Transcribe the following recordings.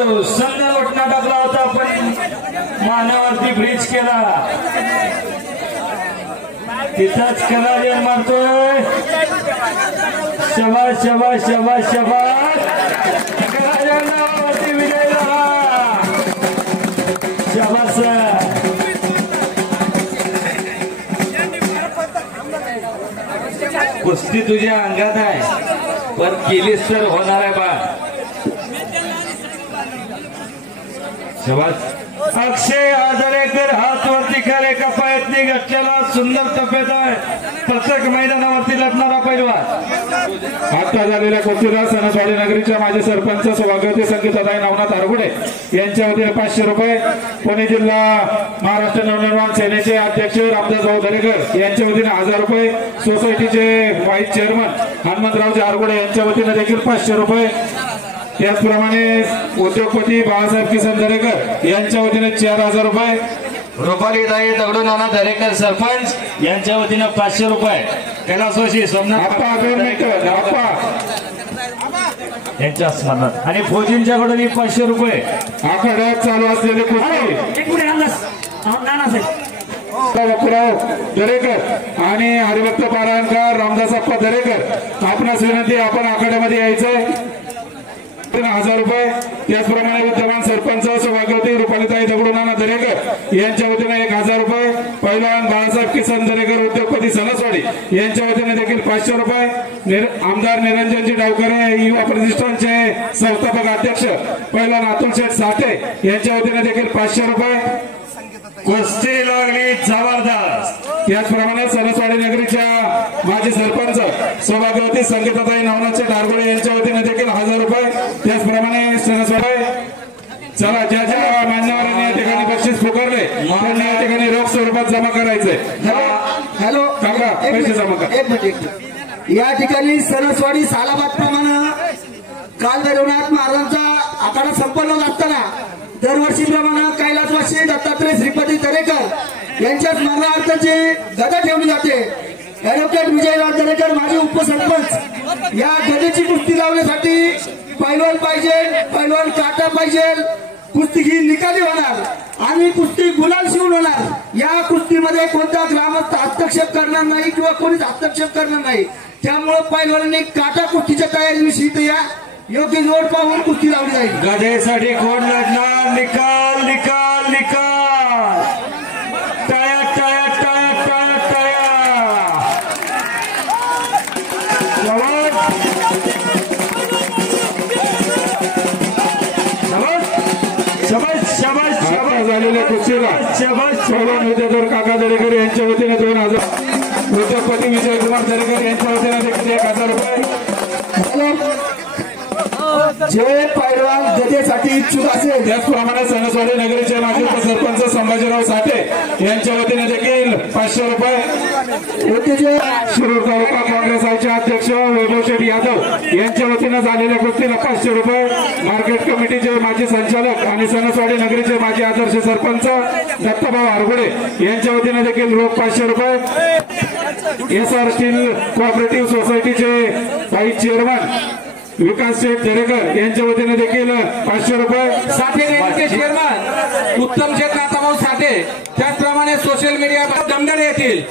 सुंदर उठणा टाकला होता पण मानावरती ब्रिज केला तिथंच केला मारतोय शबाश शबाश शबाश शबाश राजांवरती विजय झाला शबाश कुस्ती तुझ्या अंगात आहे पण केलीस तर होणार आहे बा शबाश अक्षय आदरेकर हात वरती कर एका पायातनी घातलेला सुंदर तब्येत आहे प्रत्येक मैदानावरती लढणारा पैलवान आता झालेल्या कुस्तीला सणसवाडी नगरीच्या माजी सरपंच सभागृह संगीताताई नवनाथ आरगुडे यांच्या वतीने 500 रुपये पुणे जिल्हा महाराष्ट्र नवनिर्माण सेनेचे अध्यक्ष रामदास भाऊ दरेकर यांच्या वतीने 1000 रुपये सोसायटीचे व्हाईस चेअरमन हनुमंतराव आरगुडे यांच्या वतीने देखील 500 रुपये त्याचप्रमाणे उद्योगपती बाळासाहेब किसन दरेकर यांच्या वतीने 4000 रुपये रुपालीताई दगडू नाना दरेकर सरपंच यांच्या वतीने 500 रुपये कैलासवासी सोमनाथ यांच्या स्मरणात आणि फौजींच्याकडून 500 रुपये आखाड्यात चालू असलेले बापूराव दरेकर आणि हरिभक्त पारायणकार रामदासप्पा दरेकर आपणास विनंती आपण आखाड्यामध्ये यायचंय 1000 रुपये त्याचप्रमाणे विद्यमान सरपंच सभागृह रुपालीताई दगडू नाना दरेकर यांच्या वतीने 1000 रुपये पैलवान बाळासाहेब किसन दरेकर उद्योगपती सणसवाडी यांच्या वतीने देखील 500 रुपये आमदार निरंजनजी डावकरे युवा प्रतिष्ठानचे संस्थापक अध्यक्ष पैलवान अतुल शेठ साठे यांच्या वतीने देखील 500 रुपये कुस्ती लागली जबरदस्त त्याचप्रमाणे सणसवाडी नगरीच्या माजी सरपंच सभागृह संगीताताई नवनाथ आरगुडे यांच्या वतीने देखील 1000 रुपये त्याचप्रमाणे सणसवाडी चला ज्या ज्या मान्यवरांनी या ठिकाणी बक्षीस पुकारले त्यांनी या ठिकाणी रोख स्वरूपात जमा करायचंय हॅलो सांगा पैसे जमा करा या ठिकाणी सणसवाडी सालाबाद प्रमाणे काल भैरवनाथ महाराजांचा आखाडा संपन्न असताना दरवर्षीप्रमाणे कैलासवासी दत्तात्रय श्रीपती दरेकर यांच्या स्मरणार्थाची गदा ठेवली जाते ऍडव्होकेट विजयराव दरेकर माजी उपसरपंच या गदेची कुस्ती लावण्यासाठी पैलवान पाहिजे पैलवान काटा पाहिजे कुस्ती ही निकाली होणार आणि कुस्ती गुलाल शिवून होणार या कुस्तीमध्ये कोणता ग्रामस्थ हस्तक्षेप करणार नाही किंवा कोणीच हस्तक्षेप करणार नाही त्यामुळे पैलवानांनी काटा कुस्तीच्या तयारीविषयी या योग्य जोड पाहून कुस्ती लावली जाईल गदेसाठी कोण लढणार निकाल निकाल निकाल टाया टाया टाया टाया टाया शबाश शबाश शबाश झालेल्या कुस्तीला शबाश पैलवान विद्याधर काका दरेकर यांच्या वतीने 2000 उद्योगपती विजयकुमार दरेकर यांच्या वतीने देखील 1000 रुपये जे पैलवान गदेसाठी इच्छुक असेल त्याचप्रमाणे सणसवाडी नगरीचे माजी उपसरपंच संभाजीराव साठे यांच्या वतीने देखील 500 रुपये शिरूर तालुका काँग्रेस आयचे अध्यक्ष वैभव शेठ यादव यांच्या वतीने झालेल्या कुस्तीला 500 रुपये मार्केट कमिटीचे माजी संचालक आणि सणसवाडी नगरीचे माजी आदर्श सरपंच दत्ताभाऊ आरगुडे यांच्या वतीने देखील रोख 500 रुपये SR स्टील कोऑपरेटिव्ह सोसायटीचे व्हाईस चेअरमन विकास शेठ दरेकर यांच्या वतीने देखील 500 रुपये साठे यांचे चेअरमन उत्तम शेठ नाथाभाऊ साठे त्याचप्रमाणे सोशल मीडिया दमदडे येतील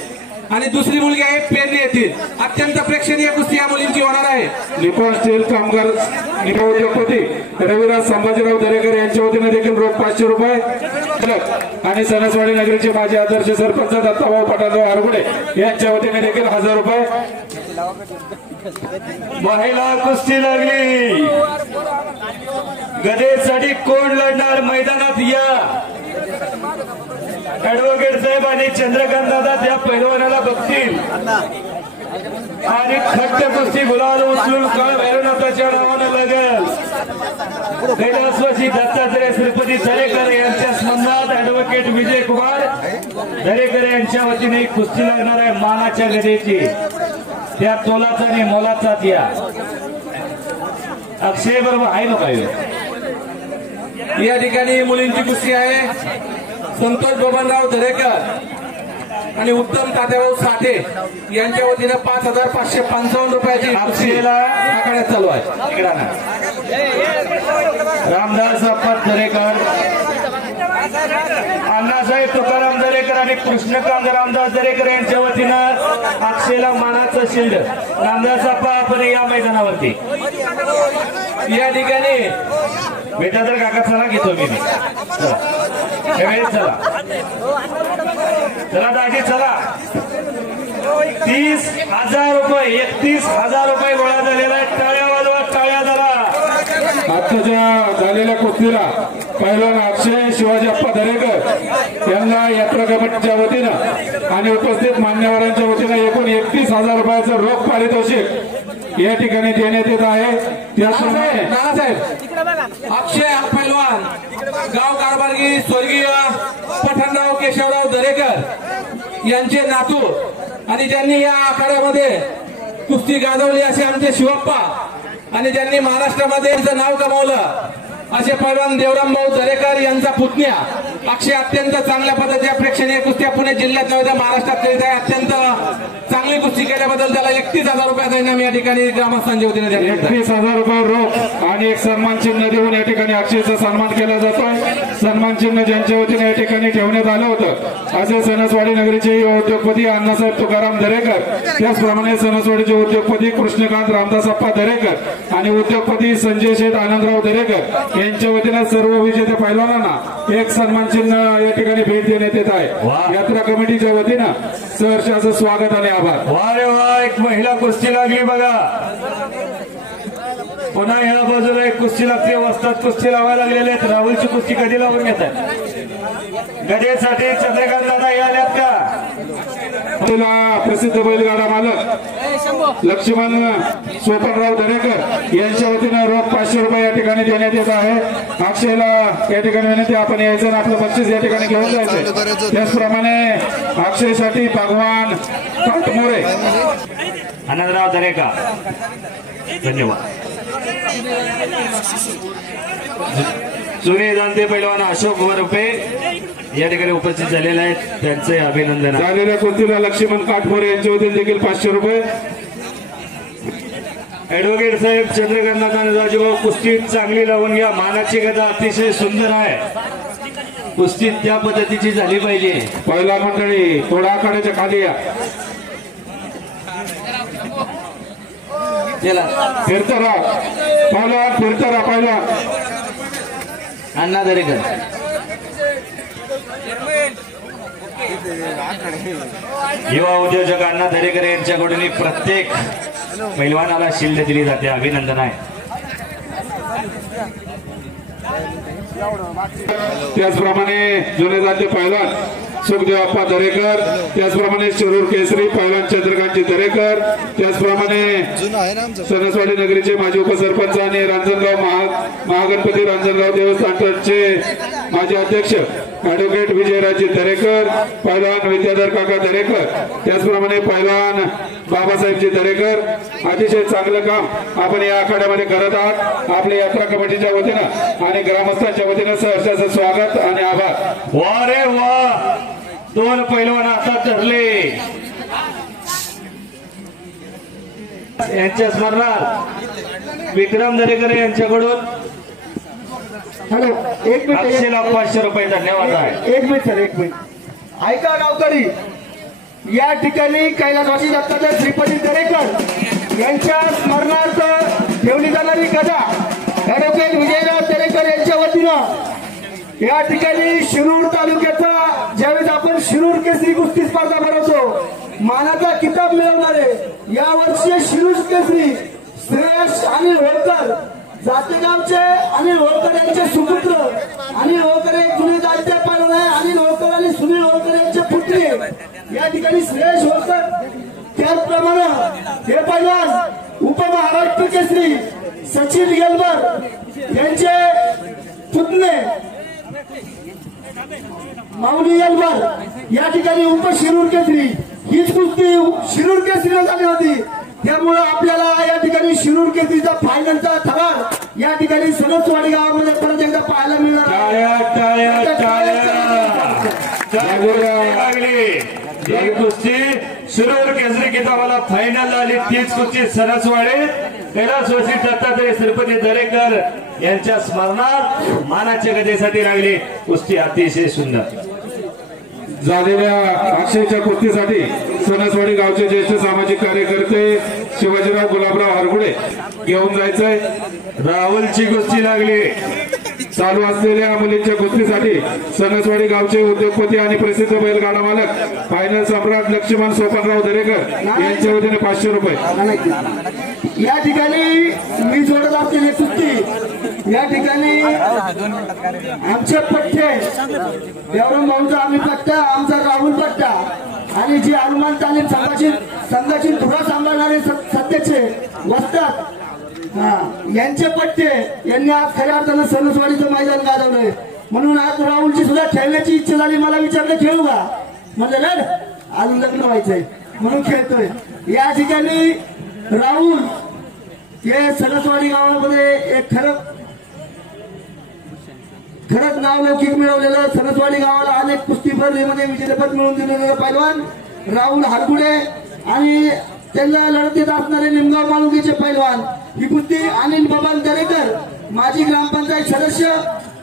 आणि दुसरी मुलगी आहे पेरणी येतील अत्यंत प्रेक्षणीय कुस्ती या मुलींची होणार आहे निकोल स्टील कामगार उद्योगपती रविराज संभाजीराव दरेकर यांच्या वतीने देखील रोख 500 रुपये आणि सणसवाडी नगरीचे माजी आदर्श सरपंच दत्ताभाऊ पटालराव आरगुडे यांच्या वतीने देखील 1000 रुपये महिला कुस्ती लागली गदेसाठी कोण लढणार मैदानात या ऍडव्होकेट साहेब आणि चंद्रकांत दादा त्या पैलवानाला बघतील आणि खट्ट कुस्ती गुलाल उचलून काळ भैरवनाथाच्या नावानं लागेल कैलासवासी दत्तात्रय श्रीपती दरेकर यांच्या स्मरणात ऍडव्होकेट विजयकुमार दरेकर यांच्या वतीने कुस्ती लागणार आहे मानाच्या गदेची त्या तोलाचा आणि मोलाचा त्या अक्षय बरोबर आहे ना काय या ठिकाणी मुलींची कुस्ती आहे संतोष बबनराव दरेकर आणि उत्तम तात्याभाऊ साठे यांच्या वतीने 5555 रुपयाची अक्षयला आखाड्यात चालू आहे रामदास दरेकर, अण्णासाहेब तुकाराम दरेकर आणि कृष्णकांत रामदास दरेकर यांच्या वतीनं अक्षयला मानाचं शिल्ड रामदासाप्पा आपण या मैदानावरती या ठिकाणी बेटा तर काका चला घेतो मी चला चला दाजी चला 30,000 रुपये 31,000 रुपये गोळा झालेला आहे. टाळ्या वाजवा, टाळ्या झाला. आताच्या झालेल्या कुस्तीला पहिलवान अक्षय शिवाजीप्पा दरेकर यांना यात्रा कमिटीच्या वतीनं आणि उपस्थित मान्यवरांच्या वतीनं एकूण 31,000 रुपयाचं रोख पारितोषिक या ठिकाणी देण्यात येत आहे. त्याचप्रमाणे नानासाहेब अक्षय हा पैलवान गाव कारभारगी स्वर्गीय पठणराव केशवराव दरेकर यांचे नातू आणि ज्यांनी या आखाड्यामध्ये कुस्ती गाजवली असे आमचे शिवप्पा आणि ज्यांनी महाराष्ट्रामध्ये त्यांचं नाव कमावलं असे पैलवान देवराम भाऊ दरेकर यांचा पुतण्या अक्षय अत्यंत चांगल्या पद्धतीच्या प्रेक्षणीय कुस्त्या पुणे जिल्ह्यात नव्हे तर महाराष्ट्रात करीत आहे. अत्यंत चांगली कुस्ती केल्याबद्दल त्याला 31,000 रुपयाचा इनाम या ठिकाणी ग्रामस्थांच्या वतीने देण्यात येत आहे. 31,000 रुपये रोख आणि एक सन्मान चिन्ह देऊन या ठिकाणी अक्षयचा सन्मान केला जातोय. सन्मान चिन्ह ज्यांच्या वतीने या ठिकाणी ठेवण्यात आलं होतं असे सणसवाडी नगरीचे उद्योगपती अण्णासाहेब तुकाराम दरेकर, त्याचप्रमाणे सणसवाडीचे उद्योगपती कृष्णकांत रामदासाप्पा दरेकर आणि उद्योगपती संजय शेठ आनंदराव दरेकर यांच्या वतीनं सर्व विजेत्या पैलवानांना एक सन्मान चिन्ह या ठिकाणी भेट देण्यात येत आहे. यात्रा कमिटीच्या वतीनं सहर्षाचं स्वागत आणि आभार. वा रे वा, एक महिला कुस्ती लागली बघा. पुन्हा ह्या बाजूला एक कुस्ती लागते. वस्तात कुस्ती लावायला लागलेले आहेत. राहुलची कुस्ती कधी लावून घेतात? गदेसाठी चंद्रकांत दादा याल्यात का? प्रसिद्ध बैलगाडा मालक लक्ष्मण सोपनराव दरेकर यांच्या वतीनं रोख 500 रुपये या ठिकाणी देण्यात येत आहे. अक्षयला या ठिकाणी विनंती आपण यायचं आणि आपलं बक्षीस या ठिकाणी घेऊन जायचं. त्याचप्रमाणे अक्षयसाठी भगवान काटमोरे आनंदराव दरेकर धन्यवाद. जुने जाणते पैलवान अशोक वरपे या ठिकाणी उपस्थित झालेले आहेत. त्यांचे अभिनंदन. झालेल्या कुस्तीला लक्ष्मण काटमोरे यांच्या वतीने देखील 500 रुपये. ऍडव्होकेट साहेब चंद्रकांत राजूभाऊ कुस्ती चांगली लावून घ्या. मानाची गदा अतिशय सुंदर आहे. कुस्ती त्या पद्धतीची झाली पाहिजे. पहिला मंडळी थोडा आखाड्याच्या खाली या. फिरता राहा पहिला, फिरता राहा पहिला. अण्णा दरेकर युवा उद्योजक अण्णा दरेकर यांच्याकडून प्रत्येक पैलवानाला शिल्ड दिली जाते. अभिनंदन आहे. त्याचप्रमाणे जुने जाते पैलवान सुखदेवप्पा दरेकर, त्याचप्रमाणे शिरूर केसरी पैलवान चंद्रकांतजी दरेकर, त्याचप्रमाणे सणसवाडी नगरीचे माजी उपसरपंच आणि रांजणगाव महागणपती रांजणगाव देवस्थान ट्रस्टचे माजी अध्यक्ष ऍडव्होकेट विजयराजे दरेकर, पैलवान विद्याधर काका दरेकर, त्याचप्रमाणे पैलवान बाबासाहेबजी दरेकर. अतिशय चांगलं काम आपण या आखाड्यामध्ये करत आहात. आपल्या यात्रा कमिटीच्या वतीनं आणि ग्रामस्थांच्या वतीनं सहर्षाचं स्वागत आणि आभार. वा रे वा, 2 पैलवान हातात धरले. यांच्या स्मरणार्थ विक्रम दरेकर यांच्याकडून हॅलो, एक मिनिट. अक्षयला 500 रुपये धन्यवाद आहे. एक मिनिट सर, एक मिनिट. ऐका गावकरी, या ठिकाणी कैलासवासी दत्तात्रय श्रीपती दरेकर यांच्या स्मरणार्थ ठेवली जाणारी गदा ऍडव्होकेट विजयराज दरेकर यांच्या वतीनं या ठिकाणी शिरूर तालुक्याचा ज्यावेळेस आपण शिरूर केसरी कुस्ती स्पर्धा भरवतो, मानाचा किताब मिळवणारे यावर्षी शिरूर केसरी श्रेयस अनिल होळकर जातेगावचे अनिल होळकर यांचे सुपुत्र. अनिल होळकर एक जुने जाते पैलवान आहे. अनिल होळकर आणि सुनील होळकर यांचे पुत्री या ठिकाणी श्रेयस होळकर. त्याचप्रमाणे हे पैलवान उपमहाराष्ट्र केसरी सचिन गेलबर यांचे पुतणे माऊली गेलबर या ठिकाणी उप शिरूर केसरी. हीच कुस्ती शिरूर केसरीला झाली होती. त्यामुळे आपल्याला या ठिकाणी शिरूर केसरीचा फायनलचा थरार या ठिकाणी सणसवाडी गावामध्ये परत एकदा पाहायला मिळणार लागली. ही कुस्ती शिरूर केसरी किताबाला फायनल आली तीच कुस्ती सरसवाडे कैलासवासी दत्तात्रय श्रीपती दरेकर यांच्या स्मरणात मानाच्या गदेसाठी लागली कुस्ती अतिशय सुंदर झालेल्या अक्षयच्या कुस्तीसाठी सणसवाडी गावचे ज्येष्ठ सामाजिक कार्यकर्ते शिवाजीराव गुलाबराव हरगुडे घेऊन जायचंय। राहुलची कुस्ती लागली चालू असलेल्या मुलींच्या कुस्तीसाठी सणसवाडी गावचे उद्योगपती आणि प्रसिद्ध बैलगाडा मालक फायनल सम्राट लक्ष्मण सोपनराव दरेकर यांच्या वतीने 500 रुपये। या ठिकाणी मी जोडत असलेली कुस्ती या ठिकाणी आमचे पट्टे देवराम भाऊचा आम्ही पट्टा आमचा राहुल पट्टा आणि जी हनुमान तालीम संघाची धुरा सांभाळणारे सत्याचे वस्तात यांचे पट्टे यांनी आज खऱ्या अर्थानं सणसवाडीचं मैदान गाजवलंय। म्हणून आज राहुलची सुद्धा खेळण्याची इच्छा झाली। मला विचारलं खेळू का म्हणलं लढ अजून लग्न व्हायचंय म्हणून खेळतोय। या ठिकाणी राहुल हे सणसवाडी गावामध्ये एक खरंच नावलौकिक मिळवलेलं सणसवाडी गावाला अनेक कुस्ती स्पर्धेमध्ये विजेतेपद मिळवून दिलेलं पैलवान राहुल हरगुडे आणि त्यांना लढतीत असणारे निमगाव मालुकीचे पैलवान ही कुस्ती अनिल बबन दरेकर माजी ग्रामपंचायत सदस्य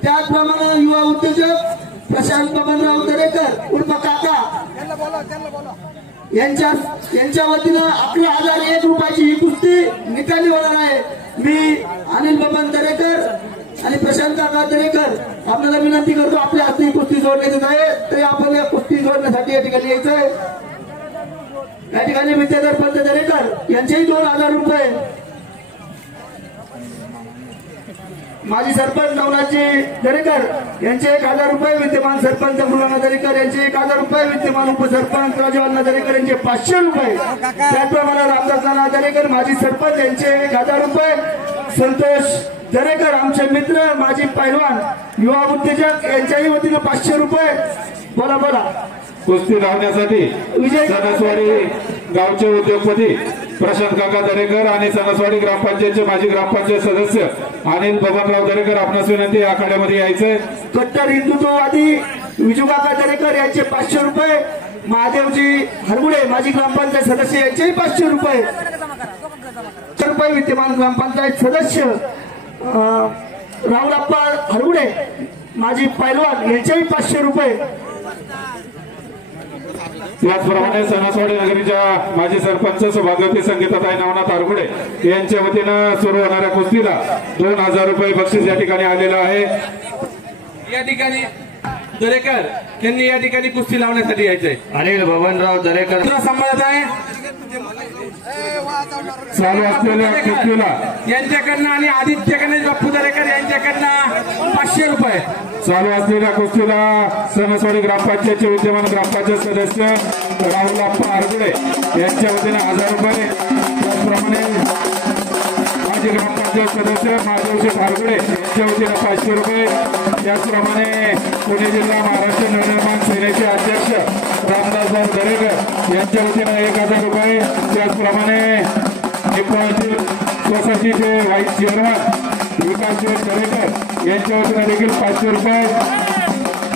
त्याचप्रमाणे युवा उद्योजक प्रशांत बबनराव दरेकर उर्फ काका यांच्या वतीनं 11,001 रुपयाची ही कुस्ती निकाली होणार आहे। मी अनिल बबन दरेकर आणि प्रशांत काका दरेकर आपल्याला विनंती करतो आपल्या हाती ही कुस्ती जोडण्याची आहे तरी आपण या कुस्ती जोडण्यासाठी या ठिकाणी यायचंय। या ठिकाणी विद्याधर पंत दरेकर यांचेही 2,000 रुपये माजी सरपंच नवनाथजी दरेकर यांचे 1,000 रुपये विद्यमान सरपंच मृणाल दरेकर यांचे 1,000 रुपये विद्यमान उपसरपंच राजवान्ना दरेकर यांचे 500 रुपये त्याचप्रमाणे रामदास नाना दरेकर माजी सरपंच यांचे 1,000 रुपये संतोष दरेकर आमचे मित्र माजी पैलवान युवा उद्योजक यांच्याही वतीनं 500 रुपये। बोला बोला कुस्ती लावण्यासाठी सणसवाडी गावचे उद्योगपती प्रशांत काका दरेकर आणि सणसवाडी ग्रामपंचायतचे माजी ग्रामपंचायत सदस्य अनिल बबनराव दरेकर आपणास विनंती आखाड्यामध्ये यायचंय। कट्टर हिंदुत्ववादी विजू काका दरेकर यांचे 500 रुपये महादेवजी हरगुडे माजी ग्रामपंचायत सदस्य यांचेही 500 रुपये विद्यमान ग्रामपंचायत सदस्य राहुलप्पा हरगुडे माजी पैलवान यांचेही 500 रुपये। त्याचप्रमाणे सणसवाडी नगरीच्या माजी सरपंच सौभाग्यवती संगीताताई नवनाथ हरगुडे यांच्या वतीनं सुरू होणाऱ्या कुस्तीला 2,000 रुपये बक्षीस या ठिकाणी आलेलं आहे। या ठिकाणी दरेकर यांनी या ठिकाणी कुस्ती लावण्यासाठी यायचंय। अनिल बबनराव दरेकर सांभाळत आहे चालू असलेल्या कुस्तीला यांच्याकडनं आणि आदित्य गणेश बाप्पू दरेकर यांच्याकडनं 500 रुपये। चालू असलेल्या कुस्तीला सणसवाडी ग्रामपंचायतचे विद्यमान ग्रामपंचायत सदस्य राहुलप्पा हरगुडे यांच्या वतीने 1,000 रुपये त्याचप्रमाणे माजी ग्रामपंचायत सदस्य महादेवजी हरगुडे यांच्या वतीने 500 रुपये त्याचप्रमाणे पुणे जिल्हा महाराष्ट्र नवनिर्माण सेनेचे अध्यक्ष रामदासराव दरेकर यांच्या वतीने 1,000 रुपये त्याचप्रमाणे सोसायटीचे व्हाईस चेअरमन विकास दरेकर यांच्या वतीने देखील 500 रुपये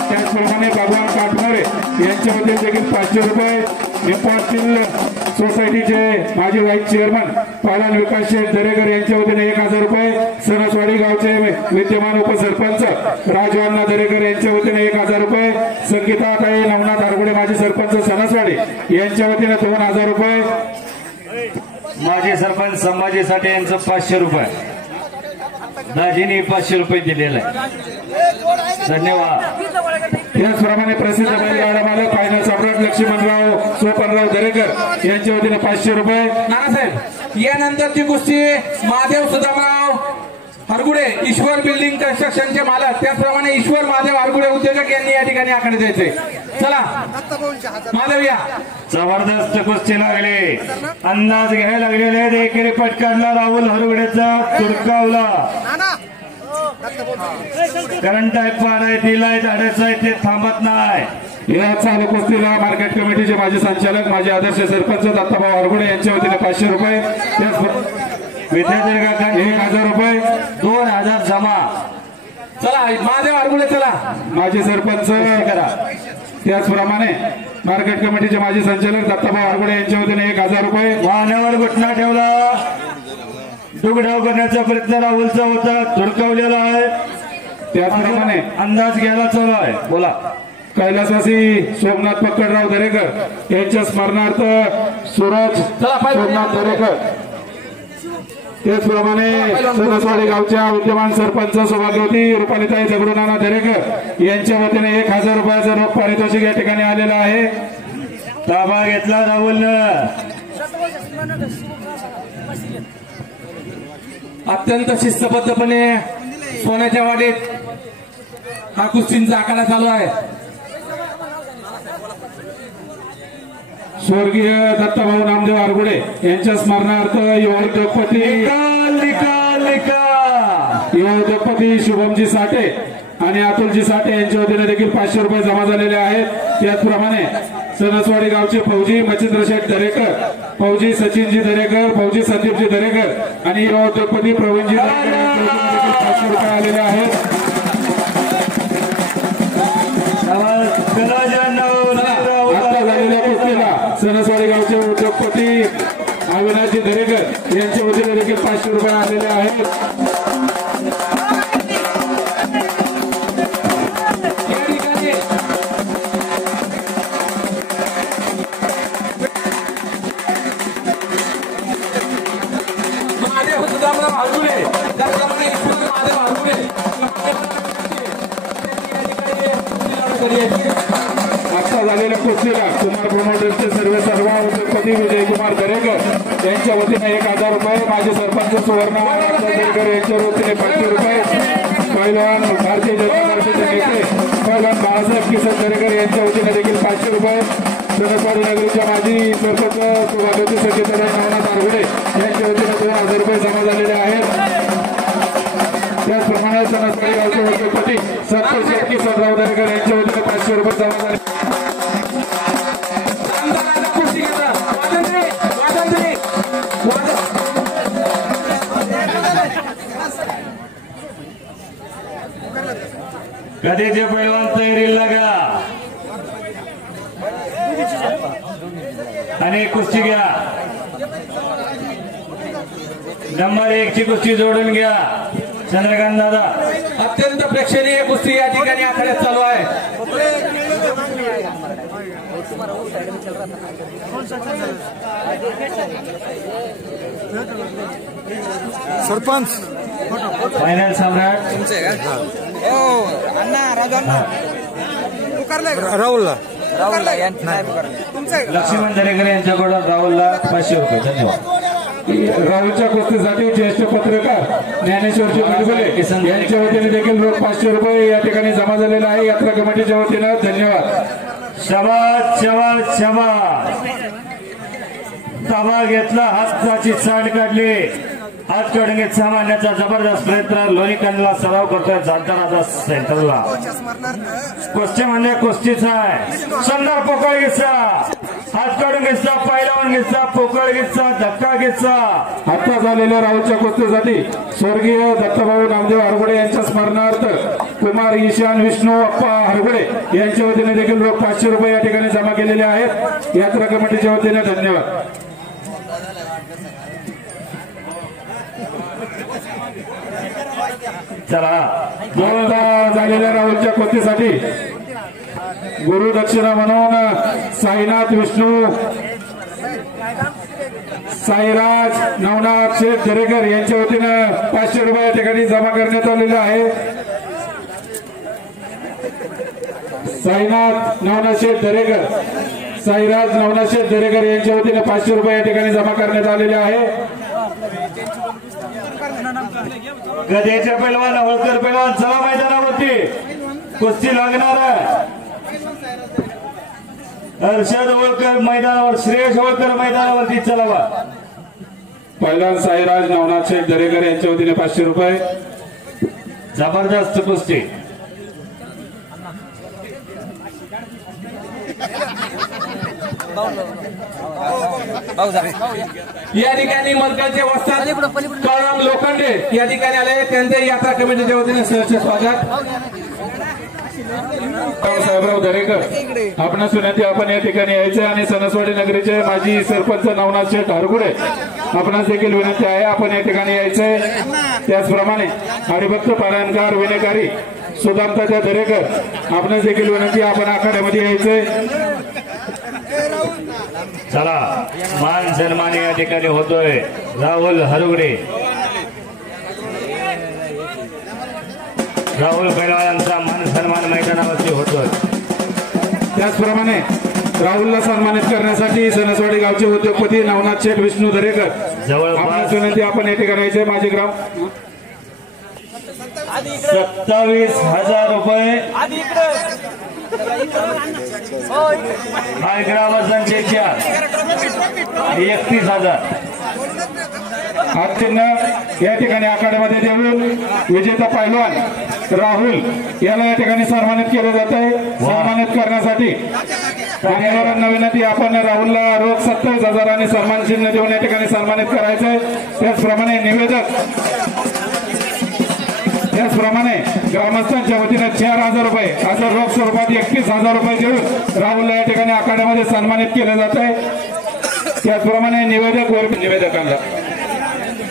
त्याचप्रमाणे भगवान काटमारे यांच्या वतीने देखील 500 रुपये निपातील सोसायटीचे माजी व्हाईस चेअरमन पालन विकास दरेकर यांच्या वतीने 1,000 रुपये सणसवाडी गावचे विद्यमान उपसरपंच राजवान्ना दरेकर यांच्या वतीने 1,000 रुपये संगीताताई नवनाथ हरगुडे माजी सरपंच सणसवाडी यांच्या वतीने 2,000 रुपये माजी सरपंच संभाजी साठे यांचं 500 रुपये दाजींनी 500 रुपये दिलेले आहे। धन्यवाद। त्याचप्रमाणे प्रसिद्ध बैलगाडा मालक फायनल सम्राट लक्ष्मणराव सोपनराव दरेकर यांच्या वतीने 500 रुपये। नानासाहेब यानंतरची कुस्ती महादेव सुदामराव हरगुडे ईश्वर बिल्डिंग कन्स्ट्रक्शनचे मालक त्याचप्रमाणे ईश्वर महादेव हरगुडे उद्योजक यांनी या ठिकाणी आकडे द्यायचे। चला महादेव या। जबरदस्त कुस्ती लागली अंदाज घ्यायला लागलेले देखील पटकावला राहुल हरगुडेचा तुडकावला करंट आहे पार आहे दिलाय धाडायचं आहे ते थांबत नाही। या चालू कुस्तीला मार्केट कमिटीचे माजी संचालक माजी आदर्श सरपंच दत्ताभाऊ हरगुडे यांच्या वतीने 500 रुपये विद्याधर काका 1,000 रुपये 2,000 जमा। चला महादेव हरगुडे चला माजी सरपंच करा त्याचप्रमाणे मार्केट कमिटीचे माजी संचालक दत्ताभाऊ आरगुडे यांच्या वतीने 1000 रुपये. वाहनावर घटना ठेवला, डुगडाव करण्याचा प्रयत्न राहुलचा होता, धुडकावलेला आहे. त्याचप्रमाणे अंदाज घ्यायला चालू आहे. बोला. कैलासवासी सोमनाथ पक्कडराव दरेकर यांच्या स्मरणार्थ सूरज सोमनाथ दरेकर. त्याचप्रमाणे सणसवाडी गावच्या विद्यमान सरपंच सौभाग्यवती रुपालीताई दगडूनाना दरेकर यांच्या वतीने 1000 रुपयाचं रोख पारितोषिक या ठिकाणी आलेलं आहे. ताबा घेतला राहुलनं. अत्यंत शिस्तबद्धपणे सोन्याच्या वाडीत हा कुस्तींचा आखाडा चालू आहे. स्वर्गीय दत्ताभाऊ नामदेव आरगुडे यांच्या स्मरणार्थ युवा उद्योगपती युवा उद्योगपती शुभमजी साठे आणि अतुलजी साठे यांच्या वतीने देखील 500 रुपये जमा झालेले आहेत. त्याचप्रमाणे सणसवाडी गावचे फौजी मच्छिंद्र शेठ दरेकर, फौजी सचिनजी दरेकर, फौजी संदीपजी दरेकर आणि युवा उद्योगपती प्रवीणजी दरेकर यांच्या वतीने देखील 500 रुपये आलेले आहेत. आता झालेल्या कुस्तीला सणसवाडी गावचे उद्योगपती अविनाशजी दरेकर यांच्या वतीने देखील 500 रुपये आलेले आहेत. आता झालेल्या कुस्तीला कुमार प्रमोटर्सचे सर्वा उद्योगपती विजयकुमार दरेकर यांच्या वतीने 1000 रुपये, माजी सरपंच सुवर्ण दरेकर यांच्या वतीने 500 रुपये, पहिलवान भारतीय जनता पार्टीचे नेते पहिलवान बाळासाहेब किसन दरेकर यांच्या वतीने देखील 500 रुपये, सणसवाडी नगरीच्या माजी सरपंच सौभाग्यवती सचिताई नवनाथ आरगुडे यांच्या वतीने 2000 रुपये जमा झालेले आहेत. त्याचप्रमाणे सणसवाडी गावचे उद्योगपती संतोष किसनराव दरेकर यांच्या वतीने 500 रुपये जमा झाले. गदेचे पैलवान तयारी लागा आणि कुस्ती घ्या. नंबर 1 ची कुस्ती जोडून घ्या. चंद्रकांत दादा. अत्यंत प्रेक्षणीय कुस्ती या ठिकाणी आखाड्यात चालू आहे. सरपंच फायनल सम्राट राहुलला लक्ष्मण दरेकर यांच्याकडून राहुलला 500 रुपये. धन्यवाद. राहुलच्या कुस्तीसाठी ज्येष्ठ पत्रकार ज्ञानेश्वरजी मडगुले यांच्या वतीने देखील रोख 500 रुपये या ठिकाणी जमा झालेला आहे. यात्रा कमिटीच्या वतीनं धन्यवाद. शाबास शाबास शाबास. ताबा घेतला, हाताची चाट काढली, हात कडंगीत सामान्याचा जबरदस्त प्रयत्न लोणीकरला सराव करतोय जाणता सेंटरला. कुस्ती म्हणजे कुस्तीच आहे. सुंदर पोकळ घिस्सा, हात काढून घिस्सा, पायलावून घिस्सा, पोकळ घिस्सा, धक्का घिस्सा. आता झालेल्या राहुलच्या कुस्तीसाठी स्वर्गीय दत्ताभाऊ नामदेव हरगुडे यांच्या स्मरणार्थ कुमार ईशान विष्णू अप्पा हरगुडे यांच्या वतीने देखील रोख 500 रुपये या ठिकाणी जमा केलेले आहेत. यात्रा कमिटीच्या वतीने धन्यवाद. चला झालेल्या राहुलच्या कुस्तीसाठी गुरुदक्षिणा म्हणून साईनाथ विष्णू साईराज नवनाथ शेठ दरेकर यांच्या वतीनं 500 रुपये या ठिकाणी जमा करण्यात आलेले आहे. साईनाथ नवनाथ शेठ दरेकर साईराज नवनाथ शेठ दरेकर यांच्या वतीने 500 रुपये या ठिकाणी जमा करण्यात आलेले आहे. गदेच्या पैलवान होळकर पैलवान चला मैदानावरती कुस्ती लागणार आहे. हर्षद होळकर मैदानावर, श्रेयस होळकर मैदानावरती चलावा. पहिलवान साईराज नवनाथ शेठ दरेकर यांच्या वतीने 500 रुपये. जबरदस्त कुस्ती. या ठिकाणी मलकाचे वस्ताद काळराम लोखंडे या ठिकाणी आले. त्यांचे यात्रा कमिटीच्या वतीने सहर्ष स्वागत. साहेबराव दरेकर आपणास विनंती, आपण या ठिकाणी यायचे आणि सणसवाडी नगरीचे माजी सरपंच नवनाथ शेठ हरगुडे आपणास देखील विनंती आहे, आपण या ठिकाणी यायचे। त्याचप्रमाणे हरिभक्त पारायणकार विनेकारी सुदामतात्या दरेकर आपणास देखील विनंती, आपण आखाड्यामध्ये यायचे। चला, मान सन्मान या ठिकाणी होतोय। राहुल हरगुडे, राहुल पैलवानांचा मान सन्मान मैदानावरती होतोय। त्याचप्रमाणे राहुलला सन्मानित करण्यासाठी सणसवाडी गावचे उद्योगपती नवनाथ शेठ विष्णू दरेकर जवळपास विनंती, आपण या ठिकाणी यायचे। माझे ग्राम 27,000 रुपये काय ग्रामपंचायतच्या 31,000 चिन्ह या ठिकाणी आखाड्यामध्ये देऊन विजेता पैलवान राहुल याला या ठिकाणी सन्मानित केलं जात आहे। सन्मानित करण्यासाठी मान्यवरांना विनंती, आपण राहुलला रोख 27,000 आणि सन्मान चिन्ह देऊन या ठिकाणी सन्मानित करायचं आहे। त्याचप्रमाणे ग्रामस्थांच्या वतीने 4,000 रुपये असं रोख स्वरूपात 31,000 रुपये देऊन राहुलला या ठिकाणी आखाड्यामध्ये सन्मानित केलं जात आहे। त्याचप्रमाणे निवेदकांना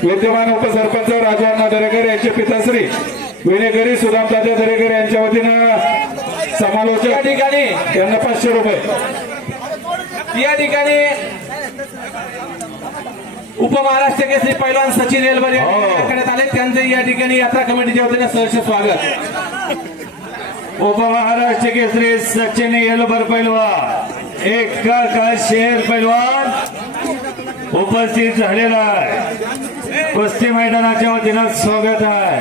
विद्यमान उपसरपंच राजू दरेकर यांचे पिताश्री विनेकरी सुदामतात्या दरेकर यांच्या वतीनं समालोचक या ठिकाणी यांना 500 रुपये। या ठिकाणी उपमहाराष्ट्र केसरी पैलवान सचिन एलबर करण्यात आले, त्यांचे या ठिकाणी यात्रा कमिटीच्या वतीने सहर्ष स्वागत। उपमहाराष्ट्र केसरी सचिन एलबर पैलवान एका काळ शहर पैलवान उपस्थित झालेला आहे। कुस्ती मैदानाच्या वतीनं स्वागत आहे।